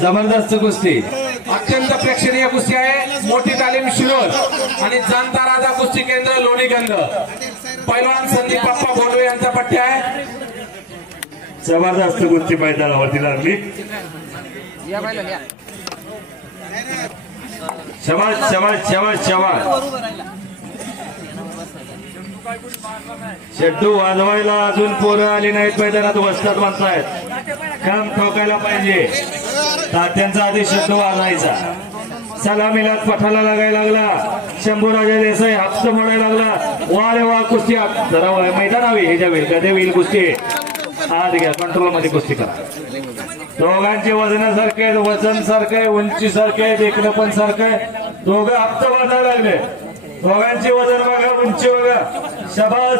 जबरदस्त कुस्ती. अत्यंत प्रेक्षणीय कुस्ती आहे. मोठी तालीम शिरोळ आणि जाणता राजा कुस्ती केंद्र लोणीगंज. पैलवान संदीप बाप्पा बोंडवे यांचा पट्ट्या आहे. जबरदस्त कुस्ती मैदानावरती लागली. शबाश शबाश शबाश शबाश. शेड्डू वाजवायला अजून पोरं आली नाहीत. मैदानात वस्तात म्हणतायत. काम ठोकायला पाहिजे. तात्यांचा आधी शेड्डू वाजवायचा. सलामीलाच पठाला लागायला लागला. शंभूराजे देसाई हात मोडायला लागला. वा रे वा. कुस्ती जरा मैदान हवी. ह्याच्या वेळी कधी होईल कुस्ती. आत घ्या. कंट्रोल मध्ये कुस्ती करा. दोघांचे वजनासारखे आहेत. वजन सारखं आहे. उंची सारखे आहे. देखणं पण सारखं आहे. दोघं हप्ता बांधायला लागले. दोघांचे वजन बघा. उंची बघा. शबास.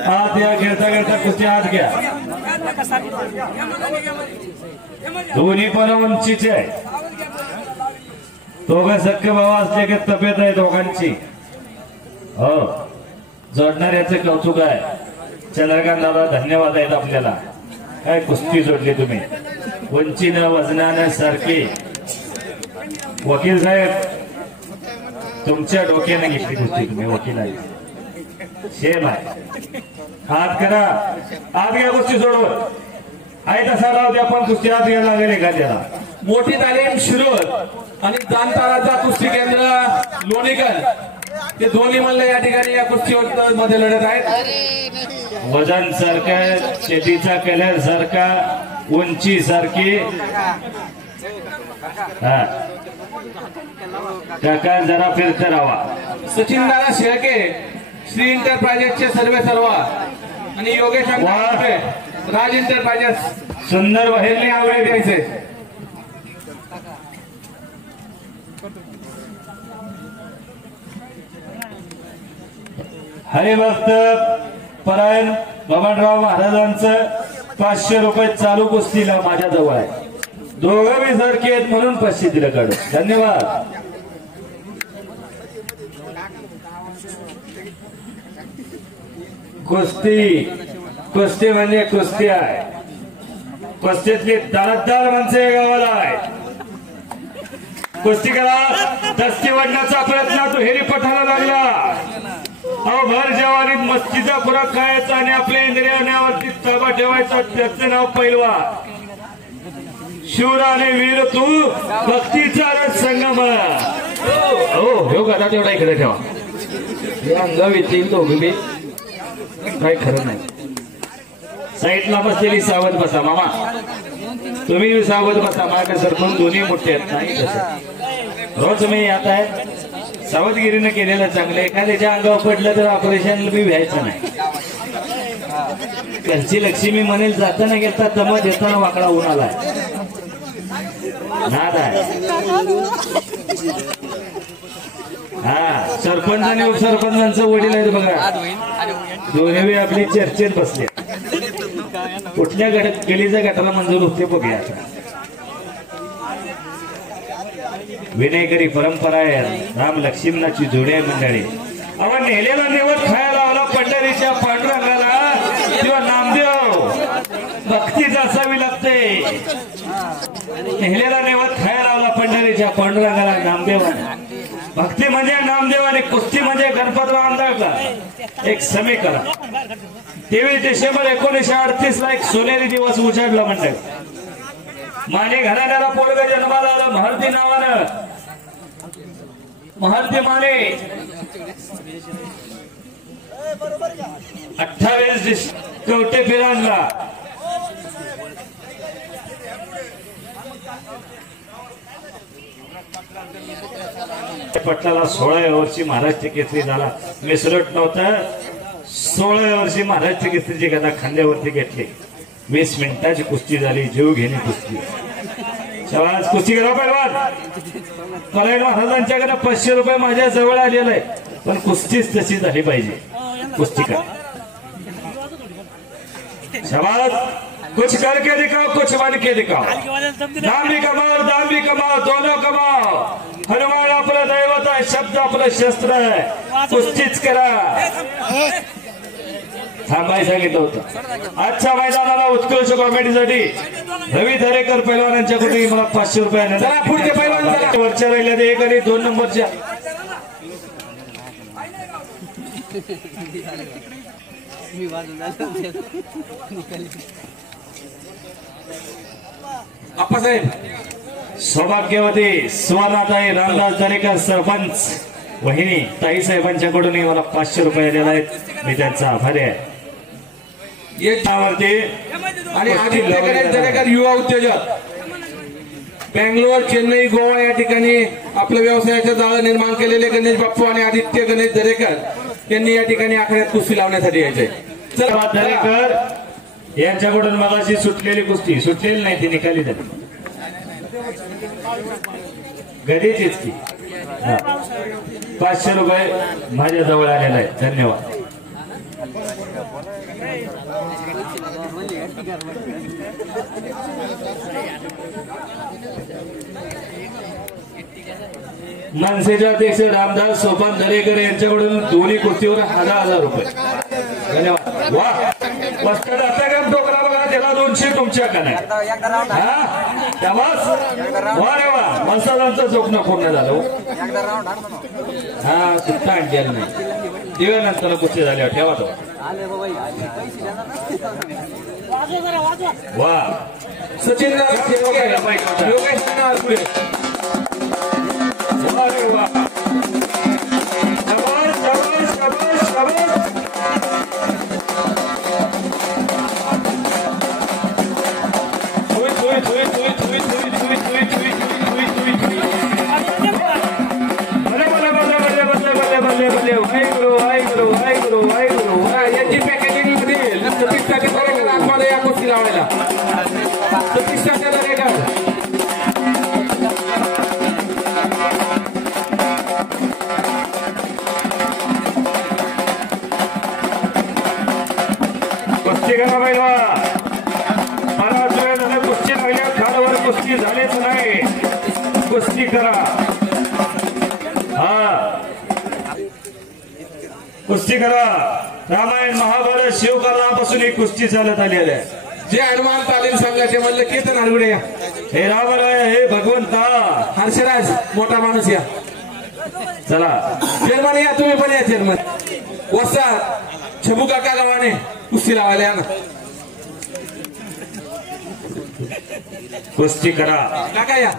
आत घ्या. खेळता खेळता कुस्ती आत घ्या. दोन्ही पण उंचीचे आहे. दोघं सख्खे भाव असले की तब्येत आहे दोघांची. हो जोडणाऱ्याचे कौतुक आहे. चंद्रकांत दादा धन्यवाद आहेत आपल्याला. काय कुस्ती जोडली तुम्ही. उंचीनं वजनानं सारखी. वकील साहेब तुमच्या डोक्याने घेतली कुस्ती तुम्ही. वकील आहे शेम आहे. हात करा. आत घ्या. कुस्ती सोडवून आहे तसा राहू द्या. पण कुस्ती आत घ्यायला लागेल एखाद्याला. मोठी तालीम शिरोळ आणि जाणता राजा कुस्ती केंद्र लोणीगंज ते दोन्ही मल्ल या ठिकाणी या कुस्तीवर मध्ये लढत आहेत. वजन सारखं. शेतीचा कलर सारखा. उंची सारखी. हा काका जरा फिरत राहा. सचिन दादा शेळके श्री एंटरप्राइजेसचे सर्वा आणि योगेश अंगारे राज एंटरप्राइजेस. सुंदर बहिरने आवडे द्यायचे. हरिभक्त परायण बबनराव महाराजांचं 500 रुपये चालू कुस्तीला माझ्या जवळ आहे. दोघं बी सारखे आहेत म्हणून 500 दिलं काढून. धन्यवाद. कुस्ती कुस्ती म्हणजे कुस्ती आहे. कुस्तीतली दारदार माणसं या गावाला आहे. कुस्ती करा. दस्ती वाढण्याचा प्रयत्न दुहेरी पठाला लागला. भर जवानीत मस्तीचा खुराक खायचा आणि आपल्या इंद्रियावरती ताबा ठेवायचा. त्याचं नाव पैलवा. शूर आणि वीर तू भक्तीचा रस संगम. हो गदा तेवढा इकडे ठेवा. अंगाव येतील तो बी काय खरं नाही. साईडला बसलेली सावध बसा मामा. तुम्ही सावध बसा. माझ्या सरपंच दोन्ही मोठे आहेत. नाही रोज मी आता आहे. सावधगिरीनं केलेलं चांगलं. एखाद्याच्या अंगावर पडलं तर ऑपरेशन बी व्हायचं नाही. त्यांची लक्ष्मी म्हणेल जाताना गेलता दमत येताना वाकडा उन्हाला नाद आहे. हा सरपंच आणि उपसरपंचांचं वडील आहेत बघा. दोन्ही आपली चर्चेत बसले. कुठल्या केलीच्या गटाला मंजूर होते बघूया. विनयकरी परंपरा आहे. राम लक्ष्मणाची जोडी आहे मंडळी. आपण नेलेला निवड खायला आला पंढरीच्या पांडुरंगाला किंवा नामदेव भक्तीच असावी लागते. नेलेला निवड खायला आला पंढरीच्या पांडुरंगाला नामदेव. भक्ती म्हणजे नामदेव आणि कुस्ती म्हणजे गणपतराव आंधळकर. एक समीकरण. 23 डिसेंबर 1938 ला एक सोनेरी दिवस उजाडला मंडळ. माने घराण्याला पोरग जन्माला आलं महर्ती नावानं. महर्ती माने 28 कवटे फिरांना पटलाला 16व्या वर्षी महाराष्ट्र केसरी झाला. मिसरट नव्हतं. 16व्या वर्षी महाराष्ट्र केसरीची गदा खांद्यावरती घेतली. 20 मिनिटाची कुस्ती झाली. जीव घेणे कुस्ती. शाबास. कुस्ती करा पैलवान. कलाईड महाराजांच्याकडे 500 रुपये माझ्या जवळ आलेलं आहे, पण कुस्तीच तशी झाली पाहिजे. कुस्ती करा. शाबास. कुछ करके दिखाओ, कुछ बन के दिखाओ. नाम भी कमाओ, दोनों कमाओ. हनुमान आपलं दैवत आहे, शब्द आपलं शस्त्र आहे. कुस्तीच करा. थांबाय सांगितलं होतं. आजच्या मैदानाला उत्कृष्ट कॉमेडीसाठी रवी दरेकर पैलवानांच्याकडून मला 500 रुपये. पुढचे पैलवान वरच्या राहिल्या 1 आणि 2 नंबरच्या. आप्पासाहेब सौभाग्यवती सुवर्णाताई रामदास दरेकर सरपंच वहिनी ताई साहेबांच्याकडून मला 500 रुपये दिले आहेत. मी त्यांचा आभारी आहे. यावरती आणि आदित्य गणेश दरेकर युवा उद्योजक बेंगलोर, चेन्नई, गोवा या ठिकाणी आपल्या व्यवसायाचं जाळं निर्माण केलेले गणेश बाप्पू आणि आदित्य गणेश दरेकर यांनी या ठिकाणी आखाड्यात कुस्ती लावण्यासाठी यायचे. चला दरेकर यांच्याकडून मगाशी सुटलेली कुस्ती सुटलेली नाही, ती निकाली झाली. गडीचीच की. 500 रुपये माझ्या जवळ आलेला आहे. धन्यवाद. मनसेचे अध्यक्ष रामदास सोपान दरेकर यांच्याकडून दोन्ही कुस्तीवर 1000 रुपये. धन्यवाद. वा वस्ताद अत्यागम टोकरा बघा, त्याला 200 तुमच्याकडे. वा रे वा. मसालांचं जोखणं पूर्ण झालं. हा सुट्टा आणलेला नाही. दिव्यानंतर कुस्ती झाल्यावर ठेवा तो. वा सचिन योगेश अरे वा. शाबास शाबास शाबास शाबास. याची पॅकेजिंग मध्ये 30% आतमध्ये या कुस्ती लावायला. 30% दरेकर. कुस्ती करा पहिला. बराच वेळ झाला कुस्ती लागल्या. खालवर कुस्ती झालीच नाही. कुस्ती करा. हा कुस्ती करा. रामायण महाभारत शिवकालापासून ही कुस्ती चालत आलेली आहे. जे हनुमान तालीम संघाचे म्हणलं कीर्तन हरगुडे या. हे रामराय, हे भगवंता. हर्षराज मोठा माणूस या. चला चेअरमन या, तुम्ही पण या चेअरमन. वसा छबू काका गावाने कुस्ती लावायला या ना. कुस्ती करा. काका या.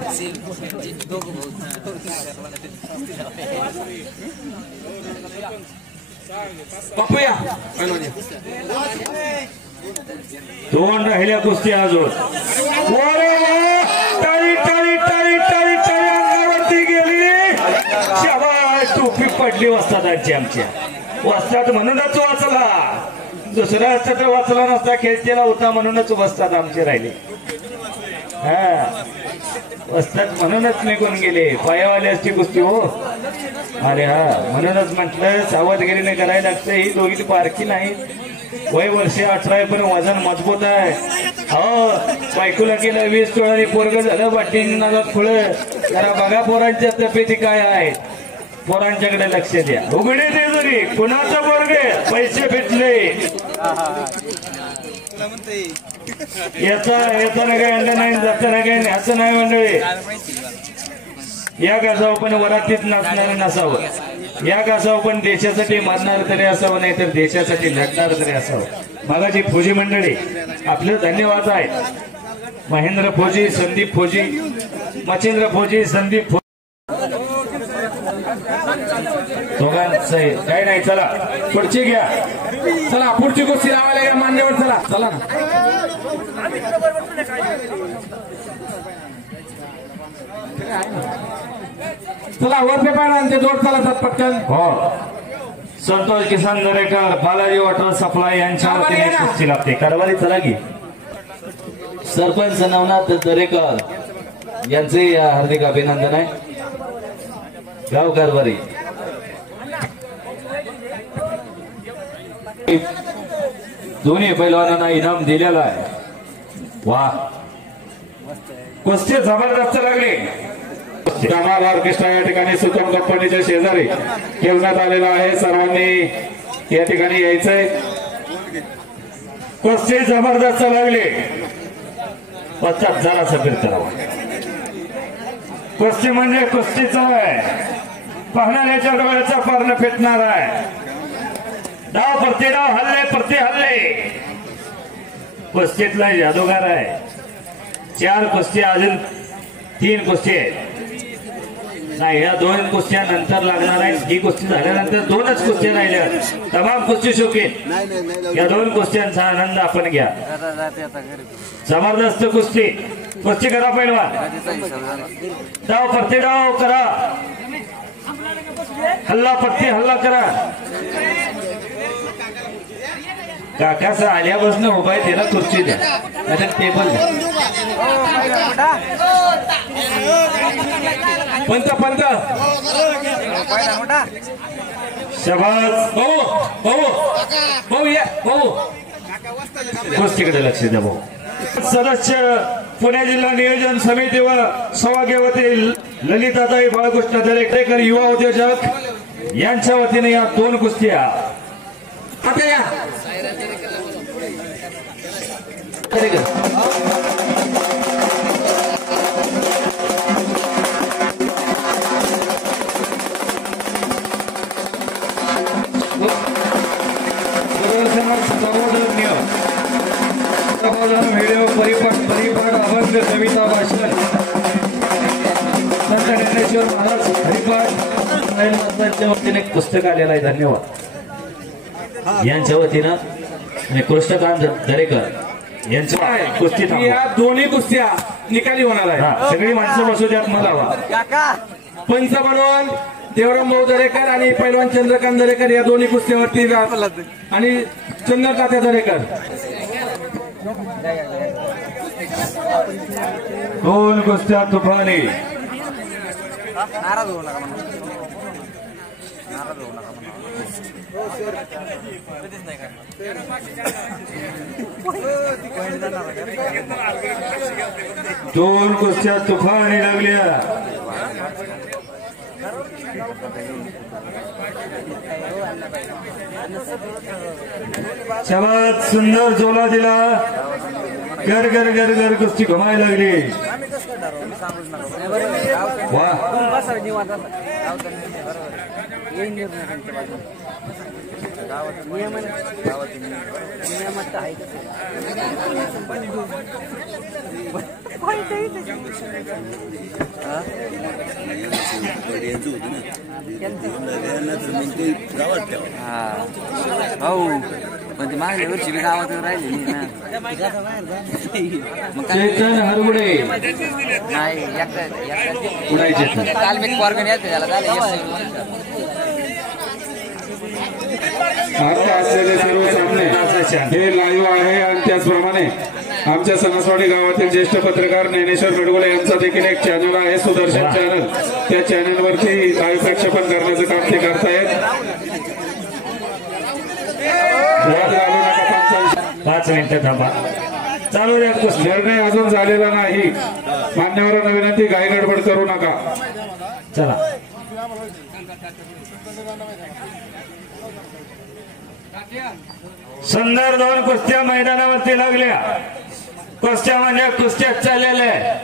पप्पू या. 2 राहिल्या कुस्ती अजून. टाळी टाळी टाळी टाळी टाळी अंगावरती गेली. शाबास. टोपी पडली वस्तादांची आमच्या. वस्ताद म्हणूनच वाचला. दुसरा असता तर वाचला नसता. खेळतेला होता म्हणूनच वस्ताद आमचे राहिले. हा वस्ताद म्हणूनच निघून गेले. पायावाले असती कुस्ती हो. अरे हा म्हणूनच म्हटलं सावधगिरीने करायला लागतं. ही दोघी पारखी नाही. वय वर्ष 18 पण वजन मजबूत आहे. हो बायकोला गेलं 20 तोळांनी पोरग झालं. बाटीन नादात खुळं. जरा बघा पोरांच्या तब्येती काय आहेत. पोरांच्याकडे लक्ष द्या. उघडे दे जरी कुणाचं पोरग पैसे भेटले. याचा ना काही अंड नाही, जाता ना काही असं नाही मंडळी. या गाजावर पण वरातीत नाचणारं नसावं. या गाजावर पण देशासाठी मरणार तरी असावं, नाही तर देशासाठी लढणार तरी असावं. मागाची फौजी मंडळी आपलं धन्यवाद आहे. महेंद्र फौजी, संदीप फौजी, मच्छिंद्र फौजी, संदीप फौजी दोघांचं काही नाही. चला पुढची घ्या. चला पुढची कुस्ती लावायला या मान्यवर. चला चला चला वरते पाहिजे आणि ते जोड चालतात पटकन. हो संतोष किसन दरेकर बालाजी वॉटर सप्लाय यांच्या वतीने कुस्ती लागते. कारभारी चला की सरपंच नवनाथ दरेकर यांचे हार्दिक अभिनंदन आहे. गाव कारभारी दोन्ही पैलवानांना इनाम दिलेला आहे. वा कुस्ती जबरदस्त लागली. धमाल ऑर्केस्ट्रा या ठिकाणी सुतम कंपनीच्या शेजारी ठेवण्यात आलेला आहे. सर्वांनी या ठिकाणी यायचंय. कुस्ती जबरदस्त लागली. पश्चात जरा सबीर करावा. कुस्ती म्हणजे कुस्तीचा आहे. पाहणाऱ्याच्या डोळ्याचा पारण फेटणार आहे. डाव प्रति डाव हल्ले प्रति हल्ले. कुस्तीतला जादूगार आहे. 4 कुस्ती अजून 3 कुस्ती आहेत. नाही या 2 कुस्त्या नंतर लागणार आहेत. ही कुस्ती झाल्यानंतर 2च कुस्ती राहिल्या. तमाम कुस्ती शौकीन या 2 कुस्त्यांचा आनंद आपण घ्या. जबरदस्त कुस्ती. कुस्ती करा पैलवान. डाव प्रति डाव करा. हल्ला प्रति हल्ला करा. काकाचा आल्यापासून उभा आहे त्याला खुर्ची द्या आता टेबल द्या. पंत शबाज भाऊ भाऊ भाऊ या भाऊ. कुस्तीकडे लक्ष द्या भाऊ. सदस्य पुणे जिल्हा नियोजन समिती व सौभाग्यवती ललिताताई बाळकृष्ण दरेकर युवा उद्योजक यांच्या वतीने या 2 कुस्त्या. आता या व्हिडिओ परिपाठ अभंग कविता भाषण संत ज्ञानेश्वर महाराज हरिपाठ वतीने एक पुस्तक आलेलं आहे. धन्यवाद यांच्या वतीनं आणि कृष्णकांत दरेकर यांच्या कुस्ती या दोन्ही कुस्त्या निकाली होणार आहे. सगळी माणसं बसू द्यात मला. पंच म्हणून देवराम भाऊ दरेकर आणि पैलवान चंद्रकांत दरेकर या दोन्ही कुस्त्यावरती आणि चंद्रकांत दरेकर 2 कुस्त्या तुफानी. दोन कुस्त्या तुफानी लागल्या. शाबास सुंदर जोला दिला. गर गर गर गर कुस्ती घुमायला लागली. वा भाऊ पण ती मागल्या वर्षी गावात राहिली ना. चेतन हरगुडे नाही उडायचे तालमीत वर्गण येते त्याला आता असलेले सर्व सामने हे लाईव्ह आहे आणि त्याचप्रमाणे आमच्या सणसवाडी गावातील ज्येष्ठ पत्रकार ज्ञानेश्वर गडगोले यांचा देखील एक चॅनल आहे सुदर्शन चॅनल. त्या चॅनलवरती लाईव्ह प्रक्षेपण करण्याचं काम ते करतायत. 5 मिनिटं थांबा. चालू द्या कुस्ती. निर्णय अजून झालेला नाही. मान्यवरांना विनंती घाई गडबड करू नका. चला सुंदर 2 कुस्त्या मैदानावरती लागल्या. कुस्त्या म्हणजे कुस्त्या चाललेल्या.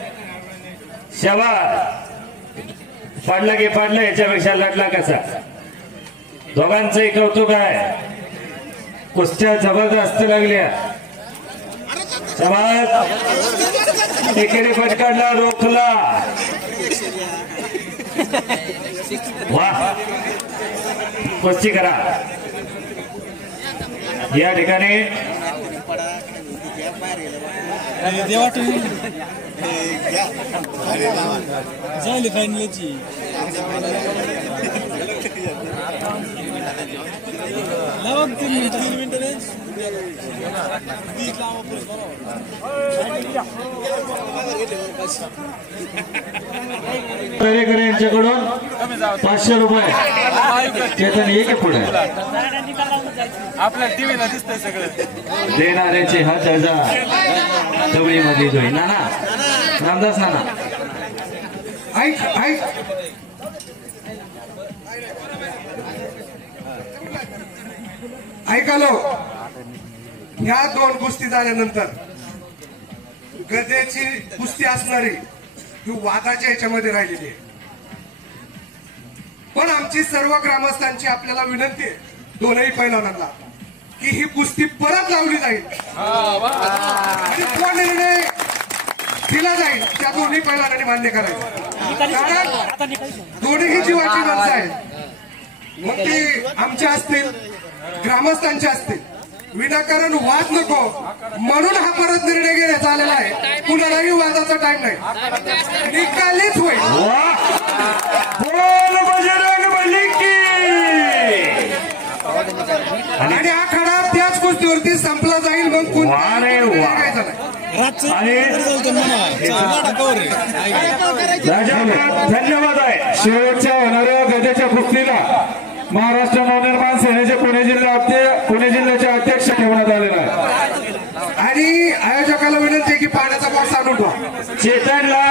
शाबास पाडला की पाडलं याच्यापेक्षा लढला कसा. दोघांचंही कौतुक आहे. कुस्त्या जबरदस्त लागल्या. शाबास एकेरी पटकाडला रोखला. वा कुस्ती करा. या ठिकाणी झाली फायनलची दरेकर यांच्याकडून 500 रुपये. चेतन एक पुढे आपल्या टीव्हीला दिसतंय सगळं. देणाऱ्याचे हात दर्जा जवळीमध्ये जोई नाना रामदास नाना. ऐक ऐक ऐकालो. ह्या 2 कुस्ती झाल्यानंतर गदेची कुस्ती असणारी ही वादाच्या याच्यामध्ये राहिलेली आहे. पण आमची सर्व ग्रामस्थांची आपल्याला विनंती आहे दोनही पैलवानांना की ही कुस्ती परत लावली जाईल आणि तो निर्णय दिला जाईल त्या दोन्ही पैलवानांनी मान्य करायचा. कारण दोन्हीही जीवाची माणसं आहेत. मग ते आमच्या असतील ग्रामस्थांचे असतील. विनाकारण वाद नको म्हणून हा परत निर्णय घेण्यात आलेला आहे. कुणालाही वादाचा टाइम नाही. निकालीच होईल. बोल बजरंग बली की. आणि हा खडा त्याच गोष्टीवरती संपला जाईल. मग वारे वा. कोणत्या आणि धन्यवाद आहे. शेवटच्या होणाऱ्या गदेच्या कुस्तीला महाराष्ट्र नवनिर्माण सेनेचे पुणे जिल्ह्याचे अध्यक्ष ठेवण्यात आलेला आहे. आणि आयोजकाला विनंती आहे की पाण्याचा बॉक्स आणून ठेवा. चेतनला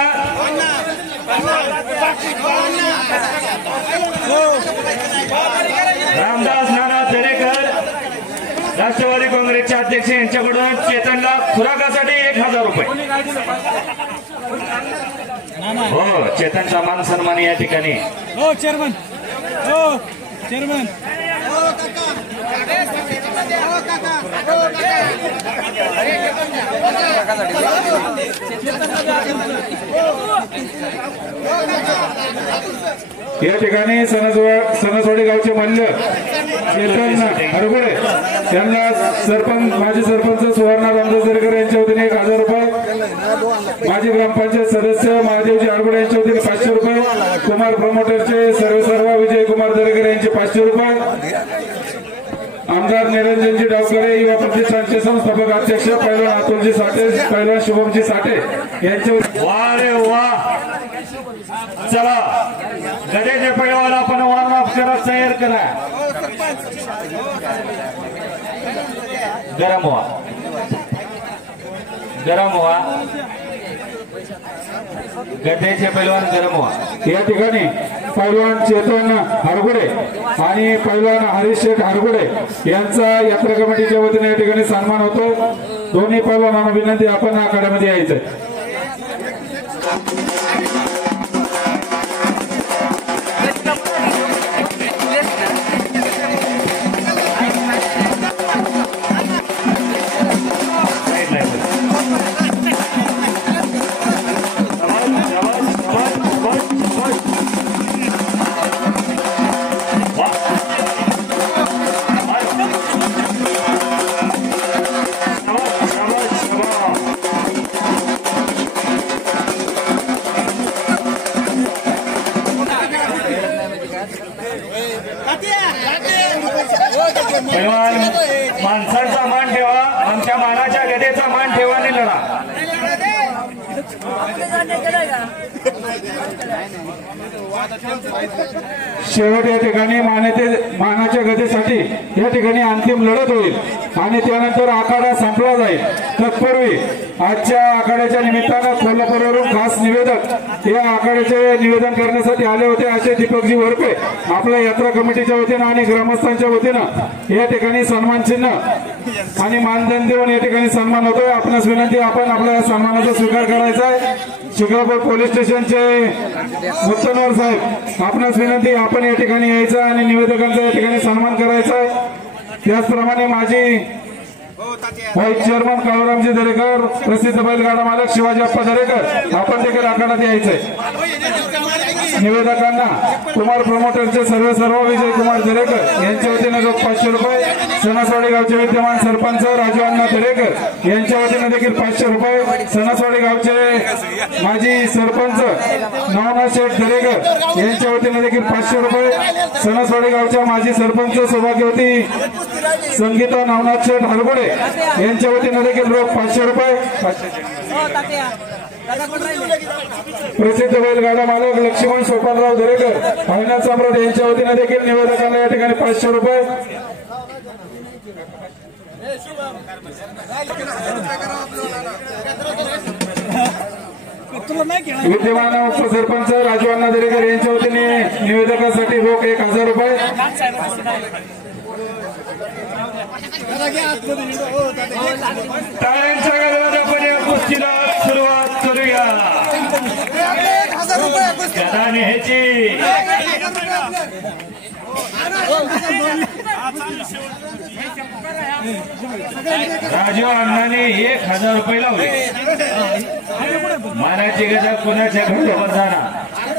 रामदास नाना दरेकर राष्ट्रवादी काँग्रेसचे अध्यक्ष यांच्याकडून चेतनला खुराकासाठी 1000 रुपये. हो चेतनचा मान सन्मान या ठिकाणी. हो चेअरमन. हो चेअरमन. या ठिकाणी सणसवाडी गावचे मल्ल चेतन हरगुडे यांना माजी सरपंच सुवर्णा रामदास दरेकर यांच्या वतीने 1000 रुपये. माजी ग्रामपंचायत सदस्य महादेवजी हरगुडे यांच्या वतीने 500 रुपये. कुमार प्रमोटरचे सर्व विजय कुमार दरेकर यांचे 500 रुपये. आमदार निरंजनजी डावकरे युवा प्रतिष्ठानचे संस्थापक अध्यक्ष पैलवान अतुलजी साठे, पैलवान शुभमजी साठे यांच्या. वा रे वा. चला गदेचे पैलवान आपण वॉर्मअप करत तयार करा. गरम व्हा. गरम व्हा. गदेचे पैलवान गरम व्हा. या ठिकाणी पैलवान चेतन हरगुडे आणि पैलवान हरीश शेठ हरगुडे यांचा यात्रा कमिटीच्या वतीने या ठिकाणी सन्मान होतो. दोन्ही पैलवानांना विनंती आपण आखाड्यामध्ये यायचंय. पैलवान माणसांचा मान ठेवा. आमच्या मानाच्या गदेचा मान ठेवा आणि लढा. शेवट या ठिकाणी मानाच्या गदेसाठी या ठिकाणी अंतिम लढत होईल आणि त्यानंतर आखाडा संपला जाईल. तत्पूर्वी आजच्या आखाड्याच्या निमित्तानं कोल्हापूरवरून खास निवेदक या आखाड्याचे निवेदन करण्यासाठी आले होते असे दीपकजी वरपे आपल्या यात्रा कमिटीच्या वतीनं आणि ग्रामस्थांच्या वतीनं या ठिकाणी सन्मान चिन्ह आणि मानधन देऊन या ठिकाणी सन्मान होतोय. आपणास विनंती आपण आपल्या सन्मानाचा स्वीकार करायचा आहे. शिक्रापूर पोलीस स्टेशनचे मुत्तनवर साहेब आपणास विनंती आपण या ठिकाणी यायचं आणि निवेदकांचा या ठिकाणी सन्मान करायचा आहे. त्याचप्रमाणे माझी व्हाईस चेअरमन काळूरामजी दरेकर, प्रसिद्ध बैलगाडा मालक शिवाजी अप्पा दरेकर आपण देखील आखाड्यात यायचंय. निवेदकांना कुमार प्रमोटरचे सर्व विजय कुमार दरेकर यांच्या वतीने रोख 500 रुपये. सणासवाडी गावचे विद्यमान सरपंच राजू अण्णा दरेकर यांच्या वतीने देखील 500 रुपये. सणासवाडी गावचे माजी सरपंच नवनाथ शेठ दरेकर यांच्या वतीने देखील 500 रुपये. सणासवाडी गावच्या माजी सरपंच सौभाग्यवती संगीता नवनाथ शेठ हरगुडे यांच्या वतीने देखील रोख 500 रुपये. प्रसिद्ध बैलगाडा मालक लक्ष्मण सोपानराव दरेकर अविनाश सम्राट यांच्या वतीने देखील निवेदकांना या ठिकाणी 500 रुपये. विद्यमान उपसरपंच राजू अण्णा दरेकर यांच्या वतीने निवेदकासाठी रोख 1000 रुपये. टाळ्यांच्या गजरात आपण या कुस्तीला सुरुवात करूया. गदा न्यायची राजू अण्णाने 1000 रुपये लावले. मानाची गदा कोणाच्या घरावर जाणार.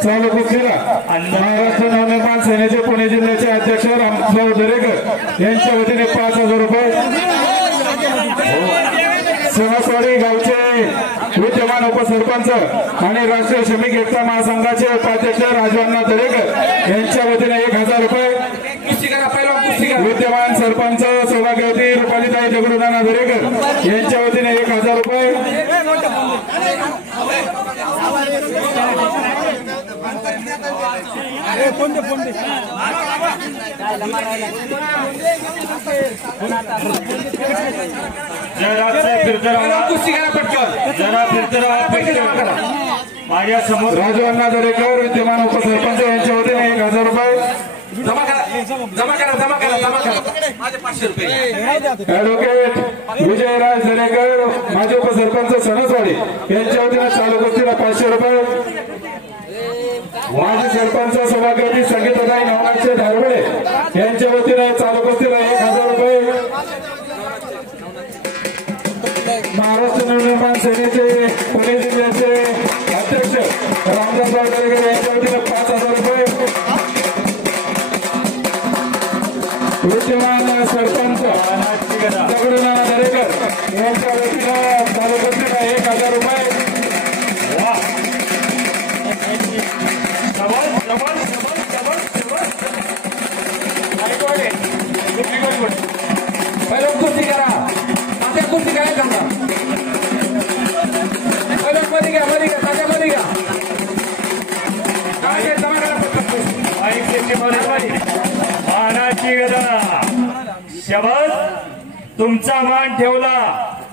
चालू कुस्तीला महाराष्ट्र नवनिर्माण सेनेचे पुणे जिल्ह्याचे अध्यक्ष रामभाऊ दरेकर यांच्या वतीने 5000 रुपये. सणासवाडी गावचे विद्यमान उपसरपंच आणि राष्ट्रीय श्रमिक एकता महासंघाचे उपाध्यक्ष राजू अण्णा दरेकर यांच्या वतीने 1000 रुपये. विद्यमान सरपंच सौभाग्यवती रुपालीताई दगडूनाना दरेकर यांच्या वतीने 1000 रुपये. जरा फिरतरा माझ्या समोर राजू अण्णा दरेकर विद्यमान उपसरपंच यांच्या वतीने 1000 रुपये. ऍडव्होकेट विजयराज दरेकर माजी उपसरपंच सणसवाडी यांच्या वतीने चालू कुस्तीला 500 रुपये. माजी सरपंच सभागृही संगीताताई नवनाथचे धारवडे यांच्या वतीने चालू कुस्तीला 1000 रुपये. महाराष्ट्र नवनिर्माण सेनेचे पुणे जिल्ह्याचे अध्यक्ष रामदासराव दरेकर यांच्या वतीने 5000 रुपये. विद्यमान सरपंच दगडूनाना दरेकर यांच्या वतीने चालू कुस्तीला 1000 रुपये. पहिलं कुस्ती करा. आता कुस्ती काय करणार. पहिलं मध्ये घ्या ताज्यामध्ये घ्या. काय जमा मानाची गदा शबास. तुमचा मान ठेवला.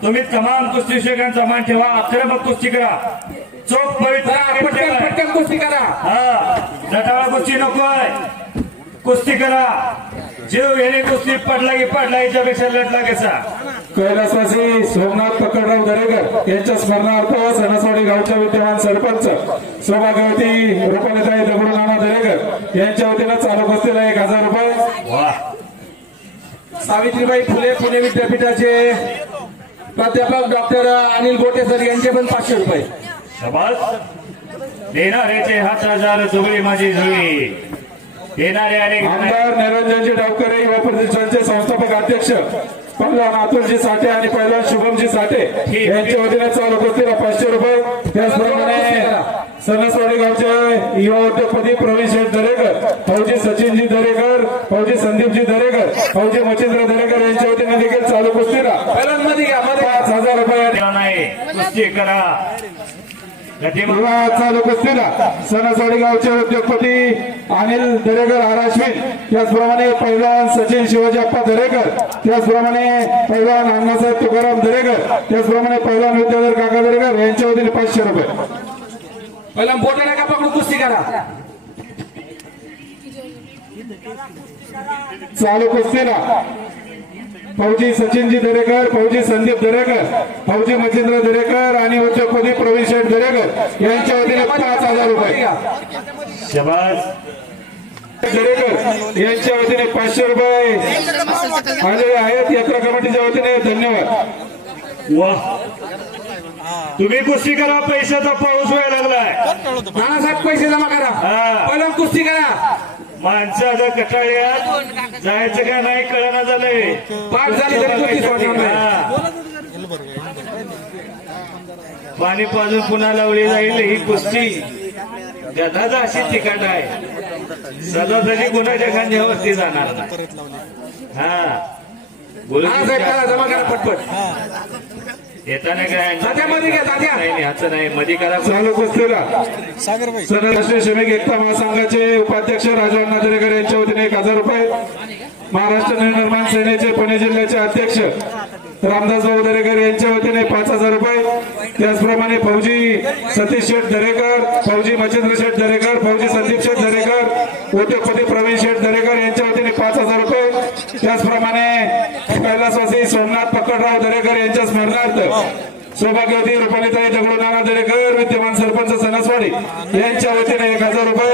तुम्ही तमाम कुस्तीशकांचा मान ठेवा. आक्रमक कुस्ती करा. चोख पटकन कुस्ती करा. हा जटाळा कुस्ती नकोय. कुस्ती करा. जीव येणे कुस्ती पडला की पडला याच्यापेक्षा लढला कसा. कैलासवासी सोमनाथ पकडराव दरेकर यांच्या स्मरणार्थ सणासवाडी गावच्या विद्यमान सरपंच सौभाग्यवती रुपालीताई दगडूनाना दरेकर यांच्या वतीने चालू कुस्तीला 1000 रुपये. सावित्रीबाई फुले पुणे विद्यापीठाचे प्राध्यापक डॉक्टर अनिल गोटे सर यांचे पण 500 रुपये. शबास. देणाऱ्याचे हात हजार जुगली माझी जुळी. देणारे अनेक आमदार निरंजनजी डावकरे युवा प्रतिष्ठानचे संस्थापक अध्यक्ष पहिलवान अतुलजी साठे आणि पहिलवान शुभमजी साठे यांच्या वतीने चालू कुस्तीला 500 रुपये. त्याचप्रमाणे सणसवाडी गावचे युवा उद्योगपती प्रवीण शेठ दरेकर, फौजी सचिनजी दरेकर, फौजी संदीपजी दरेकर, फौजी मच्छिंद्र दरेकर यांच्या वतीने देखील चालू कुस्तीला 5000 रुपये. कुस्ती करा. चालू कुस्तीला सणासवाडी गावचे उद्योगपती अनिल दरेकर आराश्विन, त्याचप्रमाणे पहिलवान सचिन शिवाजी अप्पा दरेकर, त्याचप्रमाणे पहिलवान अण्णासाहेब तुकाराम दरेकर, त्याचप्रमाणे पहिलवान विद्याधर काका दरेकर यांच्या वतीने 500 रुपये. पहिला बोटा नका पकडून कुस्ती करा. चालू कुस्तीला फौजी सचिनजी दरेकर, फौजी संदीप दरेकर, फौजी मच्छिंद्र दरेकर आणि उद्योगपती प्रवीण शेठ दरेकर यांच्या वतीने 5000 रुपये. शबास. दरेकर यांच्या वतीने 500 रुपये आलेले आहेत यात्रा कमिटीच्या वतीने. धन्यवाद. वा तुम्ही कुस्ती करा, पैशाचा पाऊस व्हायला लागलाय. नानासाहेब पैसे जमा करा, हा. पहिलं कुस्ती करा. माणसं आता कटाळ्यात जायचं का नाही कळना झालंय. पाठ झाली तरी कुस्ती सोडणार नाही. हा. पाणी पाजून पुन्हा लावली जाईल ही कुस्ती. गदाचा अशी ठिकाण आहे सदा तरी कोणाच्या खांद्यावरती जाणार नाही. हा बोलू नानासाहेब करा, जमा करा पटपट. येताना काय तात्या मध्ये घ्या, तात्या. नाही ह्याचं नाही मध्ये करा. चालू कुस्तीला राष्ट्रीय श्रमिक एकता महासंघाचे उपाध्यक्ष राजवान दरेकर यांच्या वतीने 1000 रुपये. महाराष्ट्र नवनिर्माण सेनेचे पुणे जिल्ह्याचे अध्यक्ष रामदास भाऊ दरेकर यांच्या वतीने 5000 रुपये. त्याचप्रमाणे फौजी सतीश शेठ दरेकर, फौजी मच्छिंद्र शेठ दरेकर, फौजी संदीप शेठ दरेकर, उद्योगपती प्रवीण शेठ दरेकर यांच्या वतीने 5000 रुपये. त्याचप्रमाणे कैलासवासी सोमनाथ पकडराव दरेकर यांच्या स्मरणार्थ सौभाग्यवती रुपालीताई दगडू नाना दरेकर विद्यमान सरपंच सणसवाडी यांच्या वतीने 1000 रुपये.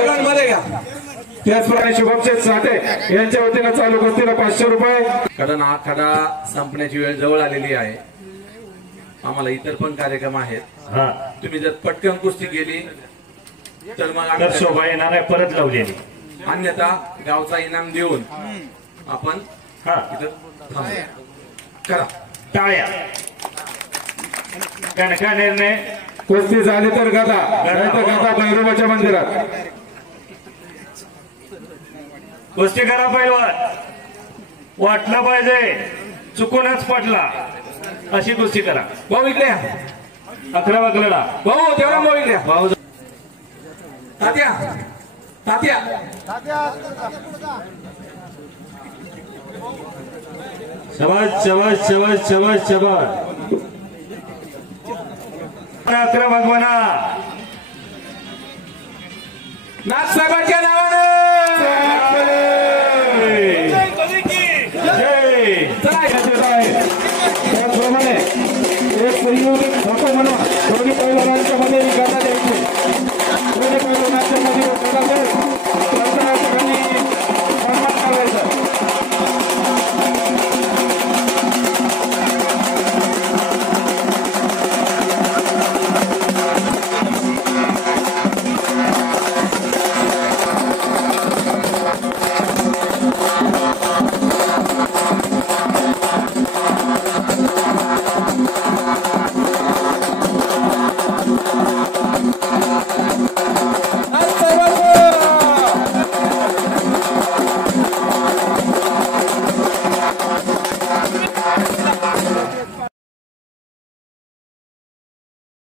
त्याचप्रमाणे शुभमशेठ साठे यांच्या वतीने चालू कुस्तीला 500 रुपये. कारण हा आखाडा संपण्याची वेळ जवळ आलेली आहे. आम्हाला इतर पण कार्यक्रम आहेत. हा तुम्ही जर पटकन कुस्ती केली तर मग तर आम्ही शोभा येणार आहे परत लावलेली. अन्यथा गावचा इनाम देऊन आपण हा इथं थांबूया. करा टाळ्या. कणका निर्णय. कुस्ती झाली तर गदा, नाही तर गदा भैरवाच्या मंदिरात. कुस्ती करा पैलवान. वाटला पाहिजे चुकूनच पटला अशी कुस्ती करा. भाऊ इकडे या. 11 वाकलडा. भाऊ तेवढा भाऊ इकडे या. भाऊ तात्या तात्या शबाज शबाज शबाज शबाज शबाज. 11 भगवाना नाथ साहेबांच्या नावाने